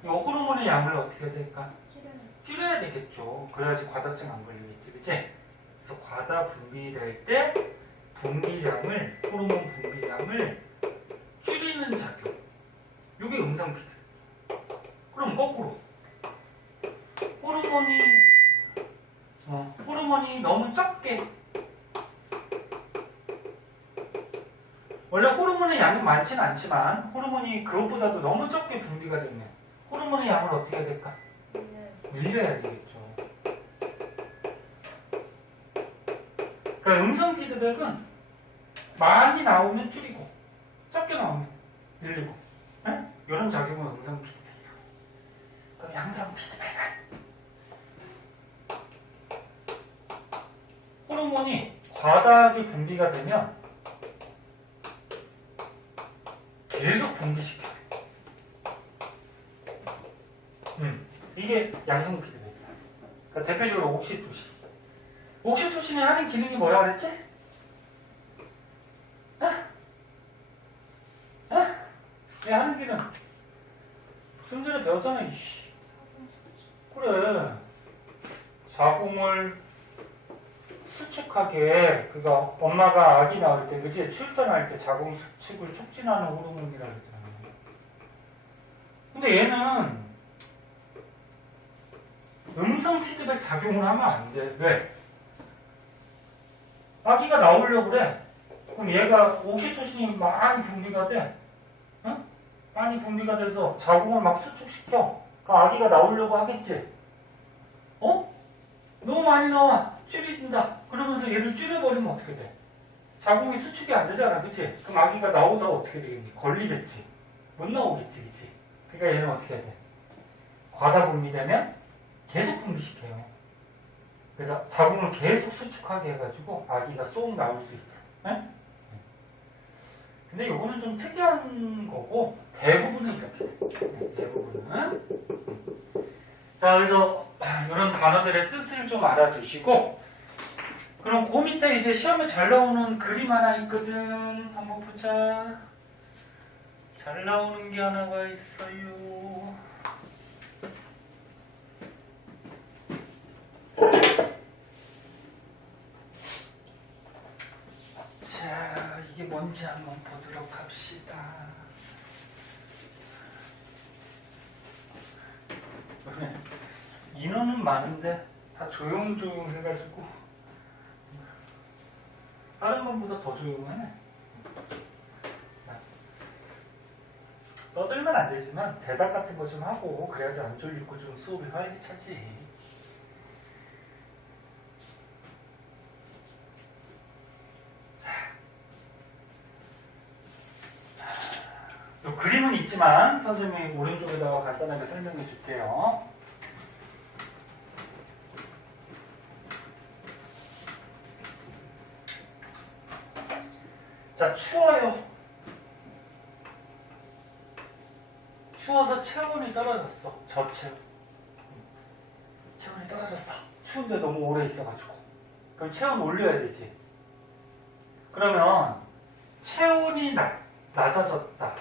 이 호르몬의 양을 어떻게 해야 될까? 줄여야 되겠죠. 그래야지 과다증 안 걸리겠지, 그치? 그래서 과다 분비될 때 호르몬 분비량을 줄이는 작용. 이게 음성 피드백. 그럼 거꾸로 호르몬이 너무 적게, 원래 호르몬의 양은 많지는 않지만 호르몬이 그것보다도 너무 적게 분비가 되면 호르몬의 양을 어떻게 해야 될까? 늘려야 되겠죠. 그러니까 음성 피드백은 많이 나오면 줄이고 적게 나오면 늘리고, 네? 이런 작용은 음성 피드백이에요. 그럼 양성 피드백은 호르몬이 과다하게 분비가 되면 계속 분비시켜요. 이게 양성 피드백이야. 그러니까 대표적으로 옥시토신. 옥시토신이 하는 기능이 뭐라 그랬지? 얘 하는 기능. 좀 전에 배웠잖아. 이씨. 그래. 자궁을 수축하게, 그니까 엄마가 아기 낳을 때, 그치? 출산할 때 자궁 수축을 촉진하는 호르몬이라고 했잖아요. 근데 얘는 음성 피드백 작용을 하면 안 돼. 왜? 아기가 나오려고 그래. 그럼 얘가 옥시토신이 많이 분비가 돼. 응? 많이 분비가 돼서 자궁을 막 수축시켜. 그 아기가 나오려고 하겠지. 너무 많이 나와. 줄인다. 그러면서 얘를 줄여버리면 어떻게 돼? 자궁이 수축이 안 되잖아. 그치? 그럼 아기가 나오다가 어떻게 되겠니? 걸리겠지. 못 나오겠지. 그치? 그러니까 얘는 어떻게 해야 돼? 과다 분비되면 계속 분비시켜요. 그래서 자궁을 계속 수축하게 해가지고 아기가 쏙 나올 수 있다. 네? 근데 요거는 좀 특이한 거고 대부분은 이렇게 돼. 대부분은. 자, 그래서 이런 단어들의 뜻을 좀 알아두시고, 그럼 그 밑에 이제 시험에 잘 나오는 그림 하나 있거든. 한번 보자. 잘 나오는 게 하나가 있어요. 자, 이게 뭔지 한번 보도록 합시다. 인원은 많은데 다 조용조용 해가지고 다른 번보다 더 조용하네. 떠들면 안 되지만 대답 같은 거 좀 하고 그래야지 안 졸리고 좀 수업이 활기차지. 요 그림은 있지만 선생님이 오른쪽에다가 간단하게 설명해 줄게요. 자, 추워요. 추워서 체온이 떨어졌어. 저체온. 체온이 떨어졌어. 추운데 너무 오래 있어가지고. 그럼 체온 올려야 되지. 그러면 체온이 낮아졌다.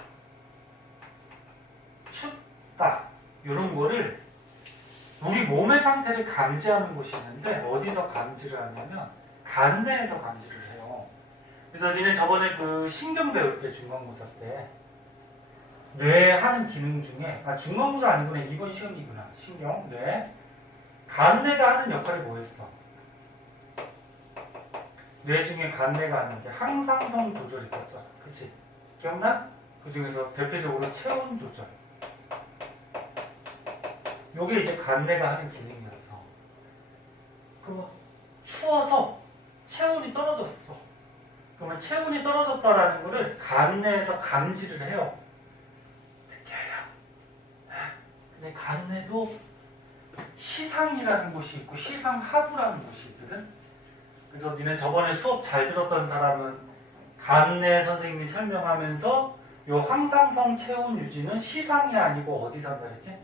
춥다. 이런 거를 우리 몸의 상태를 감지하는 곳이 있는데 어디서 감지를 하냐면 간 내에서 감지를 해요. 그래서 니네 저번에 그 신경 배울 때 중간고사 때 뇌 하는 기능 중에 중간고사 아니구나. 이번 시험이구나. 신경, 뇌. 간내가 하는 역할이 뭐였어? 뇌 중에 간내가 하는 게 항상성 조절이 있었잖아. 그치? 기억나? 그 중에서 대표적으로 체온 조절. 요게 이제 간내가 하는 기능이었어. 그럼 추워서 체온이 떨어졌어. 그러면 체온이 떨어졌다라는 거를 간내에서 감지를 해요. 느껴요. 근데 간내도 시상이라는 곳이 있고 시상하부라는 곳이 있거든. 그래서 니네 저번에 수업 잘 들었던 사람은 간내 선생님이 설명하면서 요 항상성 체온 유지는 시상이 아니고 어디서 한다 그랬지?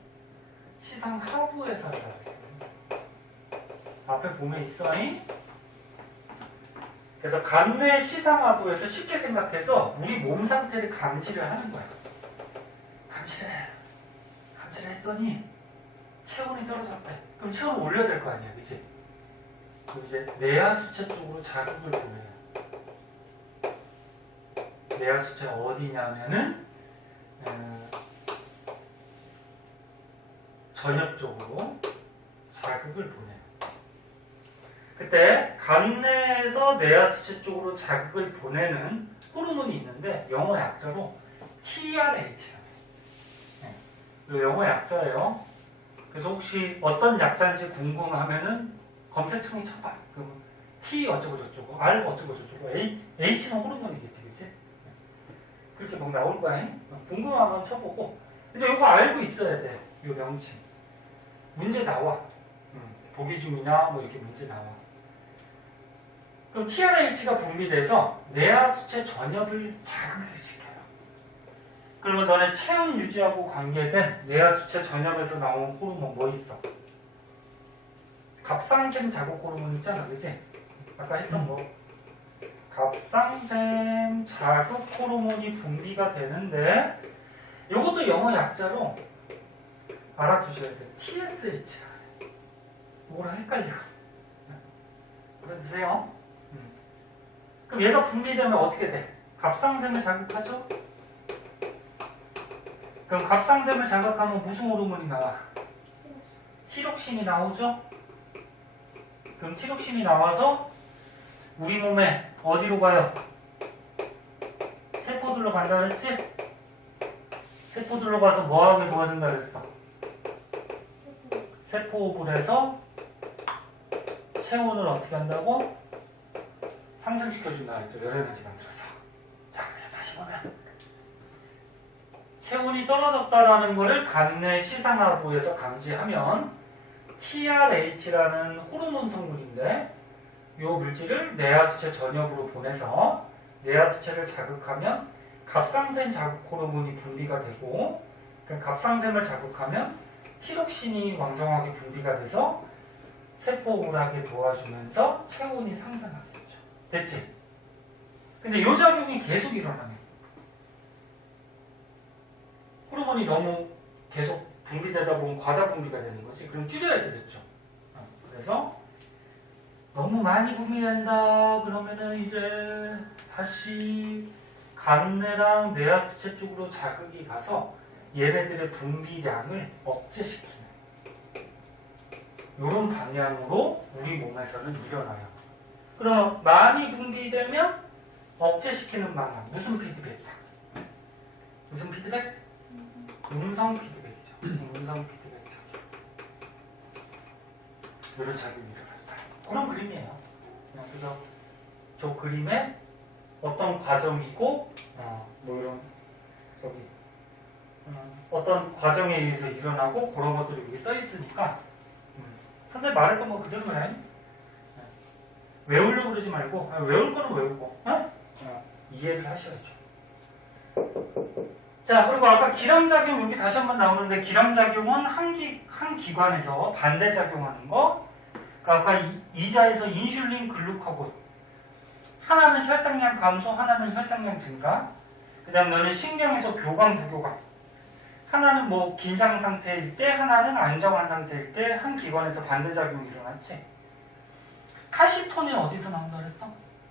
시상하부에서 한다 그랬어. 앞에 보면 있어잉? 그래서 간내 시상하부에서 쉽게 생각해서 우리 몸 상태를 감지를 하는 거야. 감지를 해. 감지를 했더니 체온이 떨어졌대. 그럼 체온을 올려야 될 거 아니야, 그치? 그럼 이제 내하수체 쪽으로 자극을 보내요. 내하수체가 어디냐면은 전엽적으로 자극을 보내요. 그때 간내에서 뇌하수체 쪽으로 자극을 보내는 호르몬이 있는데 영어 약자로 TRH라고 해요. 네. 이 영어 약자예요. 그래서 혹시 어떤 약자인지 궁금하면은 검색창에 쳐봐. 그럼 T 어쩌고 저쩌고, R 어쩌고 저쩌고, H는 호르몬이겠지, 그치? 그렇게 막 나올 거야. 궁금하면 쳐보고. 근데 이거 알고 있어야 돼. 이 명칭. 문제 나와. 보기 중이나 뭐 이렇게 문제 나와. 그럼 TRH가 분비돼서 뇌하수체 전엽을 자극을 시켜요. 그러면 너네 체온 유지하고 관계된 뇌하수체 전엽에서 나온 호르몬 뭐 있어? 갑상샘 자극 호르몬 있잖아, 그치? 아까 했던 거. 갑상샘 자극 호르몬이 분비가 되는데 이것도 영어 약자로 알아두셔야 돼요. TSH라. 이거랑 헷갈려. 알아두세요. 그럼 얘가 분비되면 어떻게 돼? 갑상샘을 자극하죠? 그럼 갑상샘을 자극하면 무슨 호르몬이 나와? 티록신이 나오죠? 그럼 티록신이 나와서 우리 몸에 어디로 가요? 세포들로 간다 그랬지? 세포들로 가서 뭐하게 도와준다 그랬어? 세포불에서 체온을 어떻게 한다고? 상승시켜준다 그랬죠. 여러 에너지 만들어서. 자, 그래서 다시 보면 체온이 떨어졌다라는 것을 간내 시상하부에서 감지하면 TRH라는 호르몬 성분인데 이 물질을 뇌하수체 전엽으로 보내서 뇌하수체를 자극하면 갑상샘 자극 호르몬이 분비가 되고 그 갑상샘을 자극하면 티록신이 왕성하게 분비가 돼서 세포울하게 도와주면서 체온이 상승하게 되죠. 됐지? 근데 이 작용이 계속 일어나면 호르몬이 너무 계속 분비되다 보면 과다 분비가 되는 거지. 그럼 줄여야 되겠죠. 그래서 너무 많이 분비된다 그러면은 이제 다시 간내랑 뇌하수체 쪽으로 자극이 가서 얘네들의 분비량을 억제시키는 이런 방향으로 우리 몸에서는 일어나요. 그럼 많이 분비되면 억제시키는 방향. 무슨 피드백이야? 무슨 피드백? 음성 피드백이죠. 음성 피드백 작용. 이런 작용이 일어난다. 그런 그림이에요. 그래서 저 그림에 어떤 과정이고, 뭐 이런 저기 어떤 과정에 의해서 일어나고 그런 것들이 여기 써 있으니까 선생님 말했던 거 그대로 해. 외우려고 그러지 말고 외울 거는 외우고 이해를 하셔야죠. 자, 그리고 아까 기량작용 여기 다시 한번 나오는데 기량작용은 한 기관에서 반대작용하는 거. 그러니까 아까 이자에서 인슐린 글루카곤 하나는 혈당량 감소, 하나는 혈당량 증가. 그 다음 너는 신경에서 교감, 부교감. 하나는 뭐 긴장 상태일 때, 하나는 안정한 상태일 때 한 기관에서 반대작용이 일어났지. 칼시토닌 어디서 나온다 그랬어?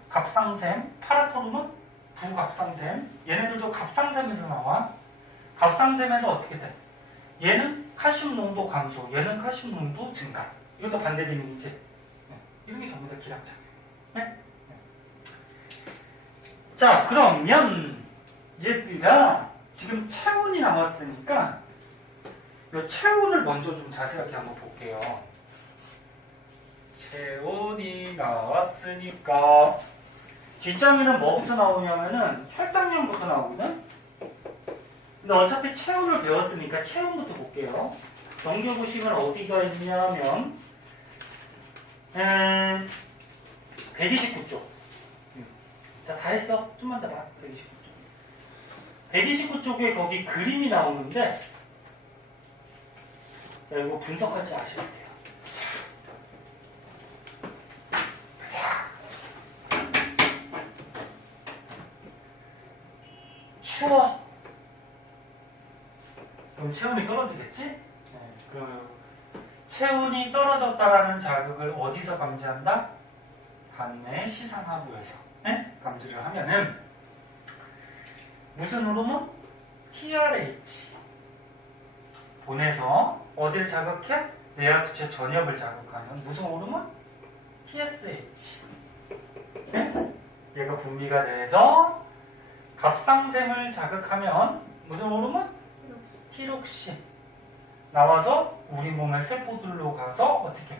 갑상샘, 파라토르몬, 부갑상샘. 얘네들도 갑상샘에서 나와. 갑상샘에서 어떻게 돼? 얘는 칼슘 농도 감소, 얘는 칼슘 농도 증가. 이것도 반대 기능이지. 이런 게 전부 다 기량작용. 네? 자, 그러면 얘들아 지금 체온이 나왔으니까 이 체온을 먼저 좀 자세하게 한번 볼게요. 체온이 나왔으니까 뒷장에는 뭐부터 나오냐면은 혈당량부터 나오거든. 근데 어차피 체온을 배웠으니까 체온부터 볼게요. 넘겨보시면 어디가 있냐면 129쪽. 자, 다 했어. 좀만 더 봐. 129쪽. 129쪽에 거기 그림이 나오는데 자, 이거 분석할 줄 아셔야 돼요. 자, 추워. 그럼 체온이 떨어지겠지? 네, 그러면 체온이 떨어졌다라는 자극을 어디서 감지한다? 간내 시상하부에서 감지를 하면은 무슨 호르몬? TRH 보내서 어딜 자극해? 뇌하수체 전엽을 자극하는 무슨 호르몬? TSH. 네? 얘가 분비가 돼서 갑상샘을 자극하면 무슨 호르몬? 티록신. 나와서 우리 몸의 세포들로 가서 어떻게?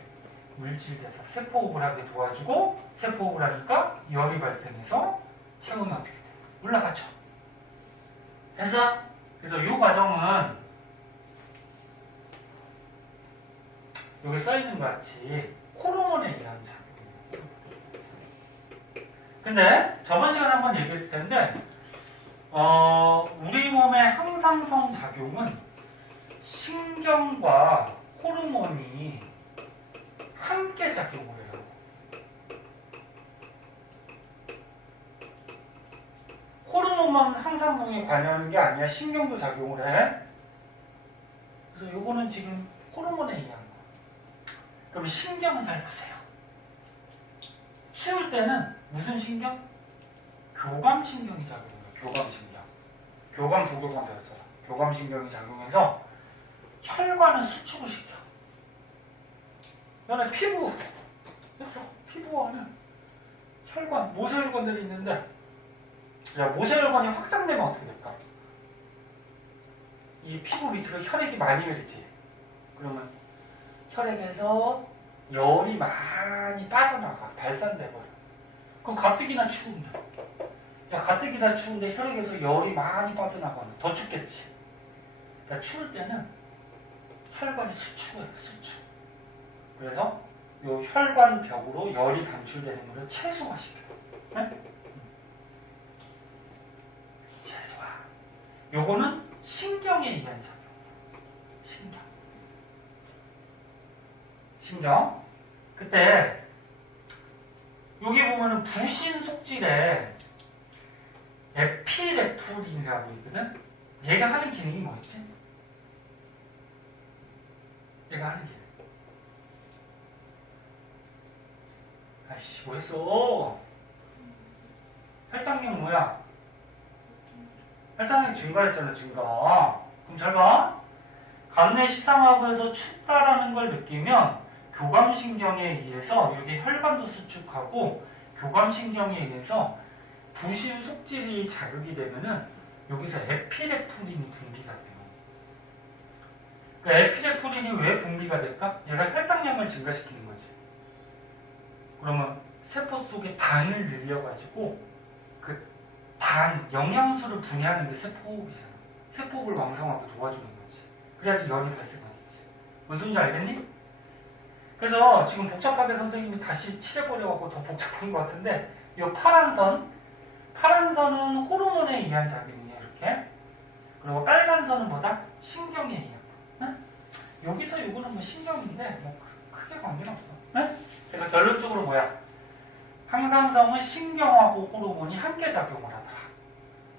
물질돼서 세포호흡을 하게 도와주고 세포호흡을 하니까 열이 발생해서 체온이 어떻게 돼? 올라가죠. 됐어? 그래서 이 과정은 여기 써있는 것 같이 호르몬에 의한 작용이에요. 근데 저번 시간에 한번 얘기했을 텐데 우리 몸의 항상성 작용은 신경과 호르몬이 함께 작용을 해요. 호르몬만 항상성에 관여하는 게 아니야. 신경도 작용을 해. 그래서 요거는 지금 호르몬에 의한 거. 그럼 신경은 잘 보세요. 치울 때는 무슨 신경? 교감신경이 작용해요. 교감신경. 교감 부교감 배웠잖아. 교감신경이 작용해서 혈관을 수축을 시켜. 너네 피부 안에 혈관, 모세혈관들이 있는데 야, 모세혈관이 확장되면 어떻게 될까? 이 피부 밑으로 혈액이 많이 흐르지. 그러면 혈액에서 열이 많이 빠져나가. 발산돼버려. 그럼 가뜩이나 추운데. 야, 가뜩이나 추운데 혈액에서 열이 많이 빠져나가면 더 춥겠지. 야, 추울 때는 혈관이 수축해요. 수축. 그래서 요 혈관 벽으로 열이 방출되는 것을 최소화시켜요. 네? 최소화. 요거는 신경에 의한 작용. 신경. 그때 여기 보면은 부신 속질에 에피레프린이라고 있거든. 얘가 하는 기능이 뭐였지? 얘가 하는 기능. 아이씨, 뭐했어? 혈당량 뭐야? 혈당량 증가했잖아, 증가. 그럼 잘 봐. 간내 시상하부에서 춥다라는 걸 느끼면 교감신경에 의해서 여기 혈관도 수축하고 교감신경에 의해서 부신 속질이 자극이 되면은 여기서 에피레프린이 분비가 돼요. 그 에피레프린이 왜 분비가 될까? 얘가 혈당량을 증가시키는 거지. 그러면 세포 속에 당을 늘려가지고 그 당, 영양소를 분해하는 게 세포호흡이잖아. 세포호흡을 왕성하게 도와주는 거지. 그래야지 열이 발생하겠지. 무슨 소리인지 알겠니? 그래서 지금 복잡하게 선생님이 다시 칠해보려고 더 복잡한 것 같은데 이 파란 선은 호르몬에 의한 작용이에요. 이렇게. 그리고 빨간 선은 뭐다? 신경에 의한 거. 네? 여기서 이거는 뭐 신경인데 뭐 크게 관계는 없어. 네? 그래서 결론적으로 뭐야? 항상성은 신경하고 호르몬이 함께 작용을 하더라.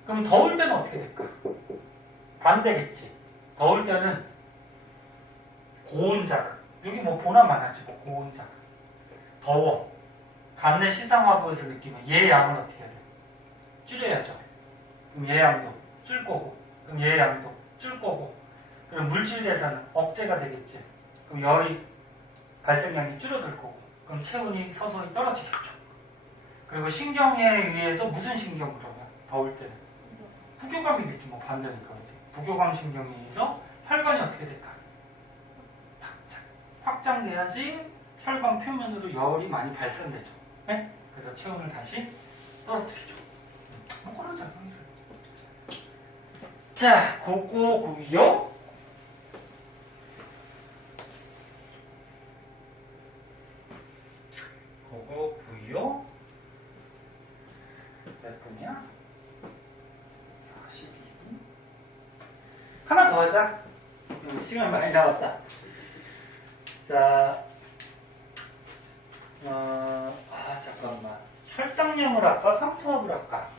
그럼 더울 때는 어떻게 될까? 반대겠지. 더울 때는 고온 자극. 여기 뭐 보나 마나지 뭐 고온 자극. 더워. 간내 시상하부에서 느끼면 얘 양은 어떻게 해야 돼? 줄여야죠. 그럼 얘 양도 줄 거고. 그럼 얘 양도 줄 거고. 그럼 물질 대사는 억제가 되겠지. 그럼 열이 발생량이 줄어들 거고. 그럼 체온이 서서히 떨어지겠죠. 그리고 신경에 의해서 무슨 신경 그러면? 더울 때는 부교감이겠지. 뭐 반대니까. 그렇지? 부교감 신경에 의해서 혈관이 어떻게 될까? 확장돼야지 혈관 표면으로 열이 많이 발산되죠. 네? 그래서 체온을 다시 떨어뜨리죠. 뭐 그런 작용이죠. 자, 고고구요. 고고구요. 몇 분이야? 42분. 하나 더 하자. 시간 많이 남았다. 자, 잠깐만. 혈당량을 할까? 삼투압을 할까?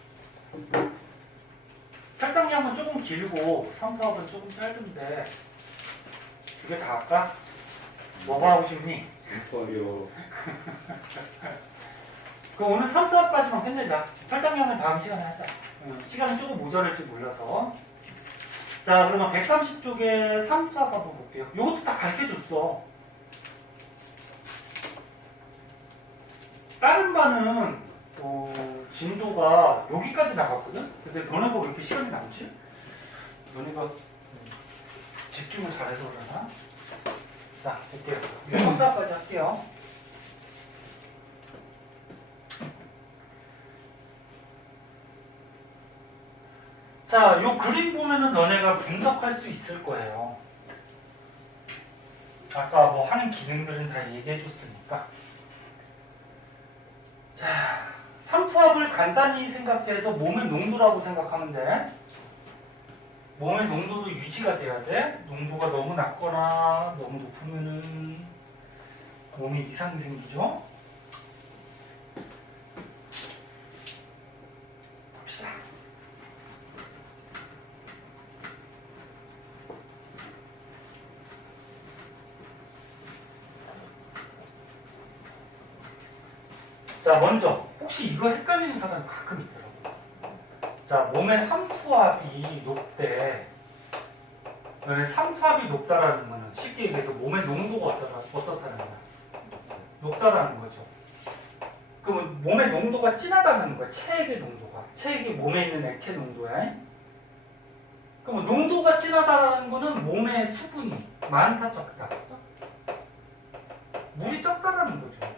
혈당량은 조금 길고 삼투압은 조금 짧은데 두 개 다 할까? 뭐가 하고 싶니? 삼투압이요. 그럼 오늘 삼투압까지만 끝내자. 혈당량은 다음 시간에 하자. 시간은 조금 모자랄지 몰라서. 자, 그러면 130쪽에 3, 4 한번 볼게요. 이것도 다 가르쳐줬어. 다른 반은 진도가 여기까지 나갔거든? 근데 너네가 왜 이렇게 시간이 남지? 너네가 집중을 잘해서 그러나? 자, 볼게요. 3사까지 할게요. 자, 요 그림 보면은 너네가 분석할 수 있을 거예요. 아까 뭐 하는 기능들은 다 얘기해 줬으니까. 자, 삼투압을 간단히 생각해서 몸의 농도라고 생각하면 돼. 몸의 농도도 유지가 돼야 돼. 농도가 너무 낮거나 너무 높으면은 몸에 이상이 생기죠. 봅시다. 자, 먼저 혹시 이거 헷갈리는 사람이 가끔 있더라고. 자, 몸의 삼투압이 높대. 삼투압이 높다라는 거는 쉽게 얘기해서 몸의 농도가 어떻다는 거야? 높다라는 거죠. 그러면 몸의 농도가 진하다는 거야. 체액의 농도가. 체액이 몸에 있는 액체 농도야. 그러면 농도가 진하다는 거는 몸의 수분이 많다 적다. 물이 적다라는 거죠.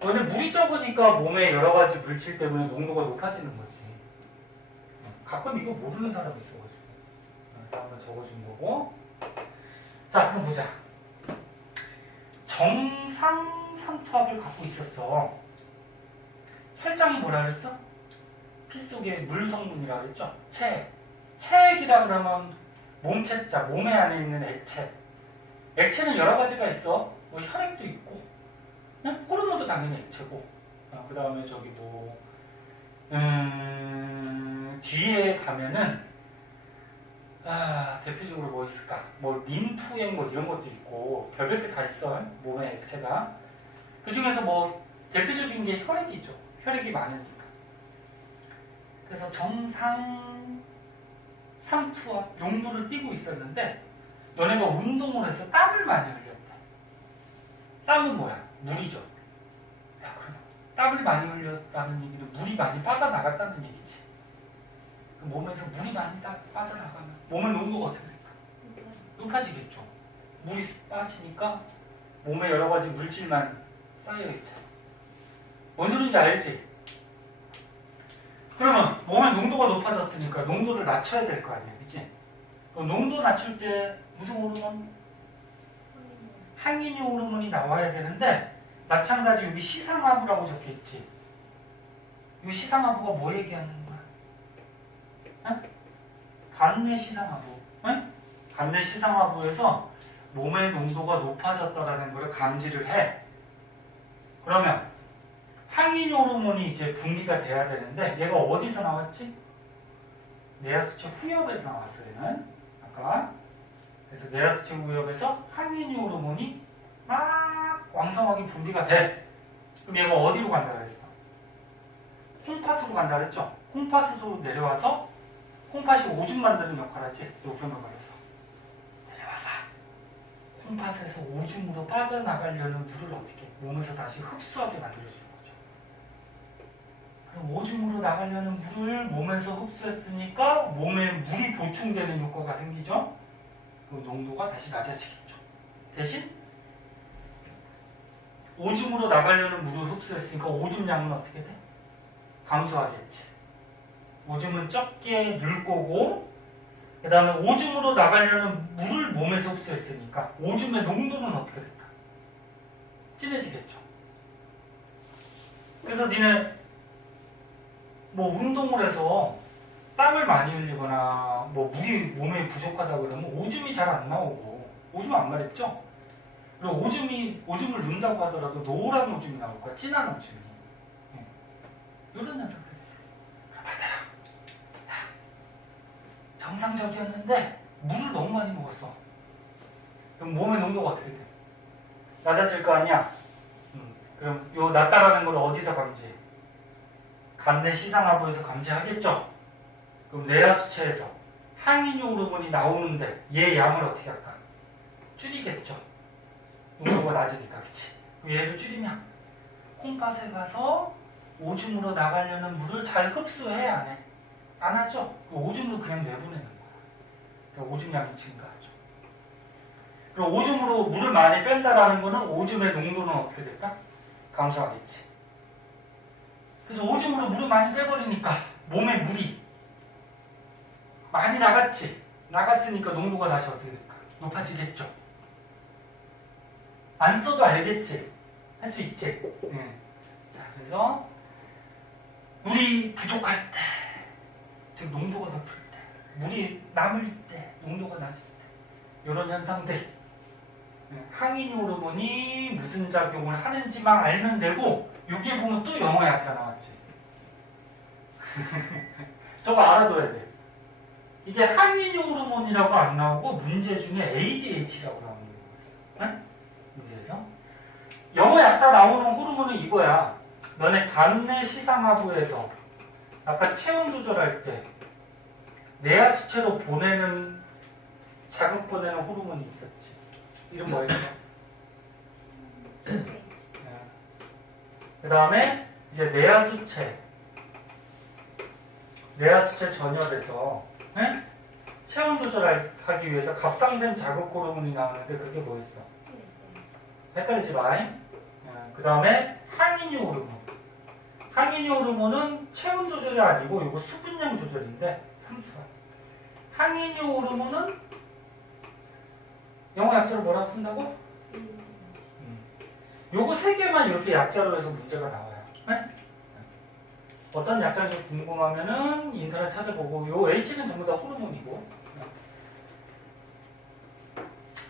원래 물이 적으니까 몸에 여러 가지 물질 때문에 농도가 높아지는 거지. 가끔 이거 모르는 사람이 있어가지고. 그래서 한번 적어준 거고. 자, 그럼 보자. 정상 삼투압을 갖고 있었어. 혈장이 뭐라 그랬어? 피 속에 물 성분이라 그랬죠? 체액. 체액이라 그러면 몸체자, 몸에 안에 있는 액체. 액체는 여러 가지가 있어. 뭐 혈액도 있고, 호르몬도 당연히 액체고, 그 다음에 저기 뭐, 뒤에 가면은, 대표적으로 뭐 있을까? 뭐, 림프액 뭐 이런 것도 있고, 별별 게 다 있어. 몸의 액체가. 그 중에서 뭐, 대표적인 게 혈액이죠. 혈액이 많으니까. 그래서 정상 삼투압 농도를 띄고 있었는데, 너네가 운동을 해서 땀을 많이 흘렸다. 땀은 뭐야? 물이죠. 야, 그럼 땀을 많이 흘렸다는 얘기는 물이 많이 빠져나갔다는 얘기지. 그 몸에서 물이 많이 빠져나가면 몸의 농도가 어떻게 될까? 높아지겠죠. 물이 빠지니까 몸에 여러 가지 물질만 쌓여있잖아. 뭔 소리인지 알지? 그러면 몸의 농도가 높아졌으니까 농도를 낮춰야 될 거 아니야, 그치? 농도 낮출 때 무슨 호르몬? 항인효 호르몬이 나와야 되는데, 마찬가지 여기 시상하부라고 적혀있지. 이 시상하부가 뭐 얘기하는 거야? 간내 시상하부. 간내 시상하부에서 몸의 농도가 높아졌다라는 걸 감지를 해. 그러면 항인 호르몬이 이제 분비가 돼야 되는데, 얘가 어디서 나왔지? 내하수체 후엽에서 나왔어요. 얘는 아까. 그래서 내하수체 후엽에서 항인 호르몬이 막 왕성하게 분비가 돼. 그럼 얘가 어디로 간다 그랬어? 콩팥으로 간다 그랬죠? 콩팥으로 내려와서 콩팥이 오줌 만드는 역할을 하지. 요편을 말해서 내려와서 콩팥에서 오줌으로 빠져나가려는 물을 어떻게 몸에서 다시 흡수하게 만들어주는 거죠. 그럼 오줌으로 나가려는 물을 몸에서 흡수했으니까 몸에 물이 보충되는 효과가 생기죠. 그 농도가 다시 낮아지겠죠. 대신 오줌으로 나가려는 물을 흡수했으니까 오줌 양은 어떻게 돼? 감소하겠지. 오줌은 적게 늘 거고, 그 다음에 오줌으로 나가려는 물을 몸에서 흡수했으니까 오줌의 농도는 어떻게 될까? 진해지겠죠. 그래서 니네 뭐 운동을 해서 땀을 많이 흘리거나 뭐 물이 몸에 부족하다 그러면 오줌이 잘 안 나오고, 오줌 안 마렵죠? 그리고 오줌을 넣는다고 하더라도 노란 오줌이 나올 거야, 진한 오줌이. 이런 현상들. 맞아요. 정상적이었는데 물을 너무 많이 먹었어. 그럼 몸의 농도가 어떻게 돼? 낮아질 거 아니야? 그럼 요 낮다라는 걸 어디서 감지해? 간내 시상하부에서 감지하겠죠? 그럼 내하수체에서 항인용 호르몬이 나오는데 얘 양을 어떻게 할까? 줄이겠죠. 농도가 낮으니까, 그치? 얘를 줄이면 콩팥에 가서 오줌으로 나가려는 물을 잘 흡수해, 안 해? 안 하죠? 오줌으로 그냥 내보내는 거야. 그러니까 오줌량이 증가하죠. 그럼 오줌으로 물을 많이 뺀다라는 거는 오줌의 농도는 어떻게 될까? 감소하겠지. 그래서 오줌으로 물을 많이 빼버리니까 몸에 물이 많이 나갔지. 나갔으니까 농도가 다시 어떻게 될까? 높아지겠죠. 안 써도 알겠지. 할 수 있지. 자, 그래서 물이 부족할 때, 즉 농도가 높을 때, 물이 남을 때, 농도가 낮을 때, 이런 현상들, 항인 호르몬이 무슨 작용을 하는지만 알면 되고, 여기에 보면 또 영어 약자 나왔지. 저거 알아둬야 돼. 이게 항인 호르몬이라고 안 나오고 문제 중에 ADH라고 나오는 거였어. 네? 문제에서 영어 약자 나오는 호르몬은 이거야. 너네 간내 시상하부에서 아까 체온 조절할 때 내하 수치로 보내는 자극 보내는 호르몬이 있었지. 이름 뭐였어? 그 다음에 이제 내하 수체 전열에서 네? 체온 조절하기 위해서 갑상샘 자극 호르몬이 나오는데 그게 뭐였어? 헷갈리지 마잉. 그 다음에 항인유 호르몬. 항인유 호르몬은 체온 조절이 아니고 이거 수분량 조절인데 3초. 항인유 호르몬은 영어 약자로 뭐라고 쓴다고? 요거 세 개만 이렇게 약자로 해서 문제가 나와요. 네? 어떤 약자인지 궁금하면은 인터넷 찾아보고 요 H는 전부 다 호르몬이고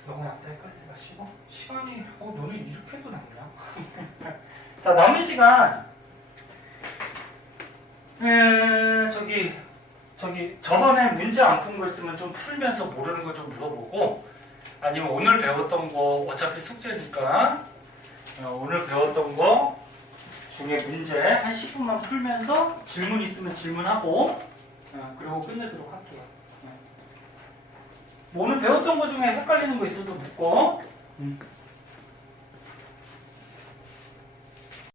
영어 약자 헷갈리지 마시고 시간이 너는 이렇게도 남냐? 자 남은 시간 저번에 문제 안 푼 거 있으면 좀 풀면서 모르는 거 좀 물어보고 아니면 오늘 배웠던 거 어차피 숙제니까 오늘 배웠던 거 중에 문제 한 10분만 풀면서 질문 있으면 질문하고 그리고 끝내도록 할게요. 뭐 오늘 배웠던 거 중에 헷갈리는 거 있어도 묻고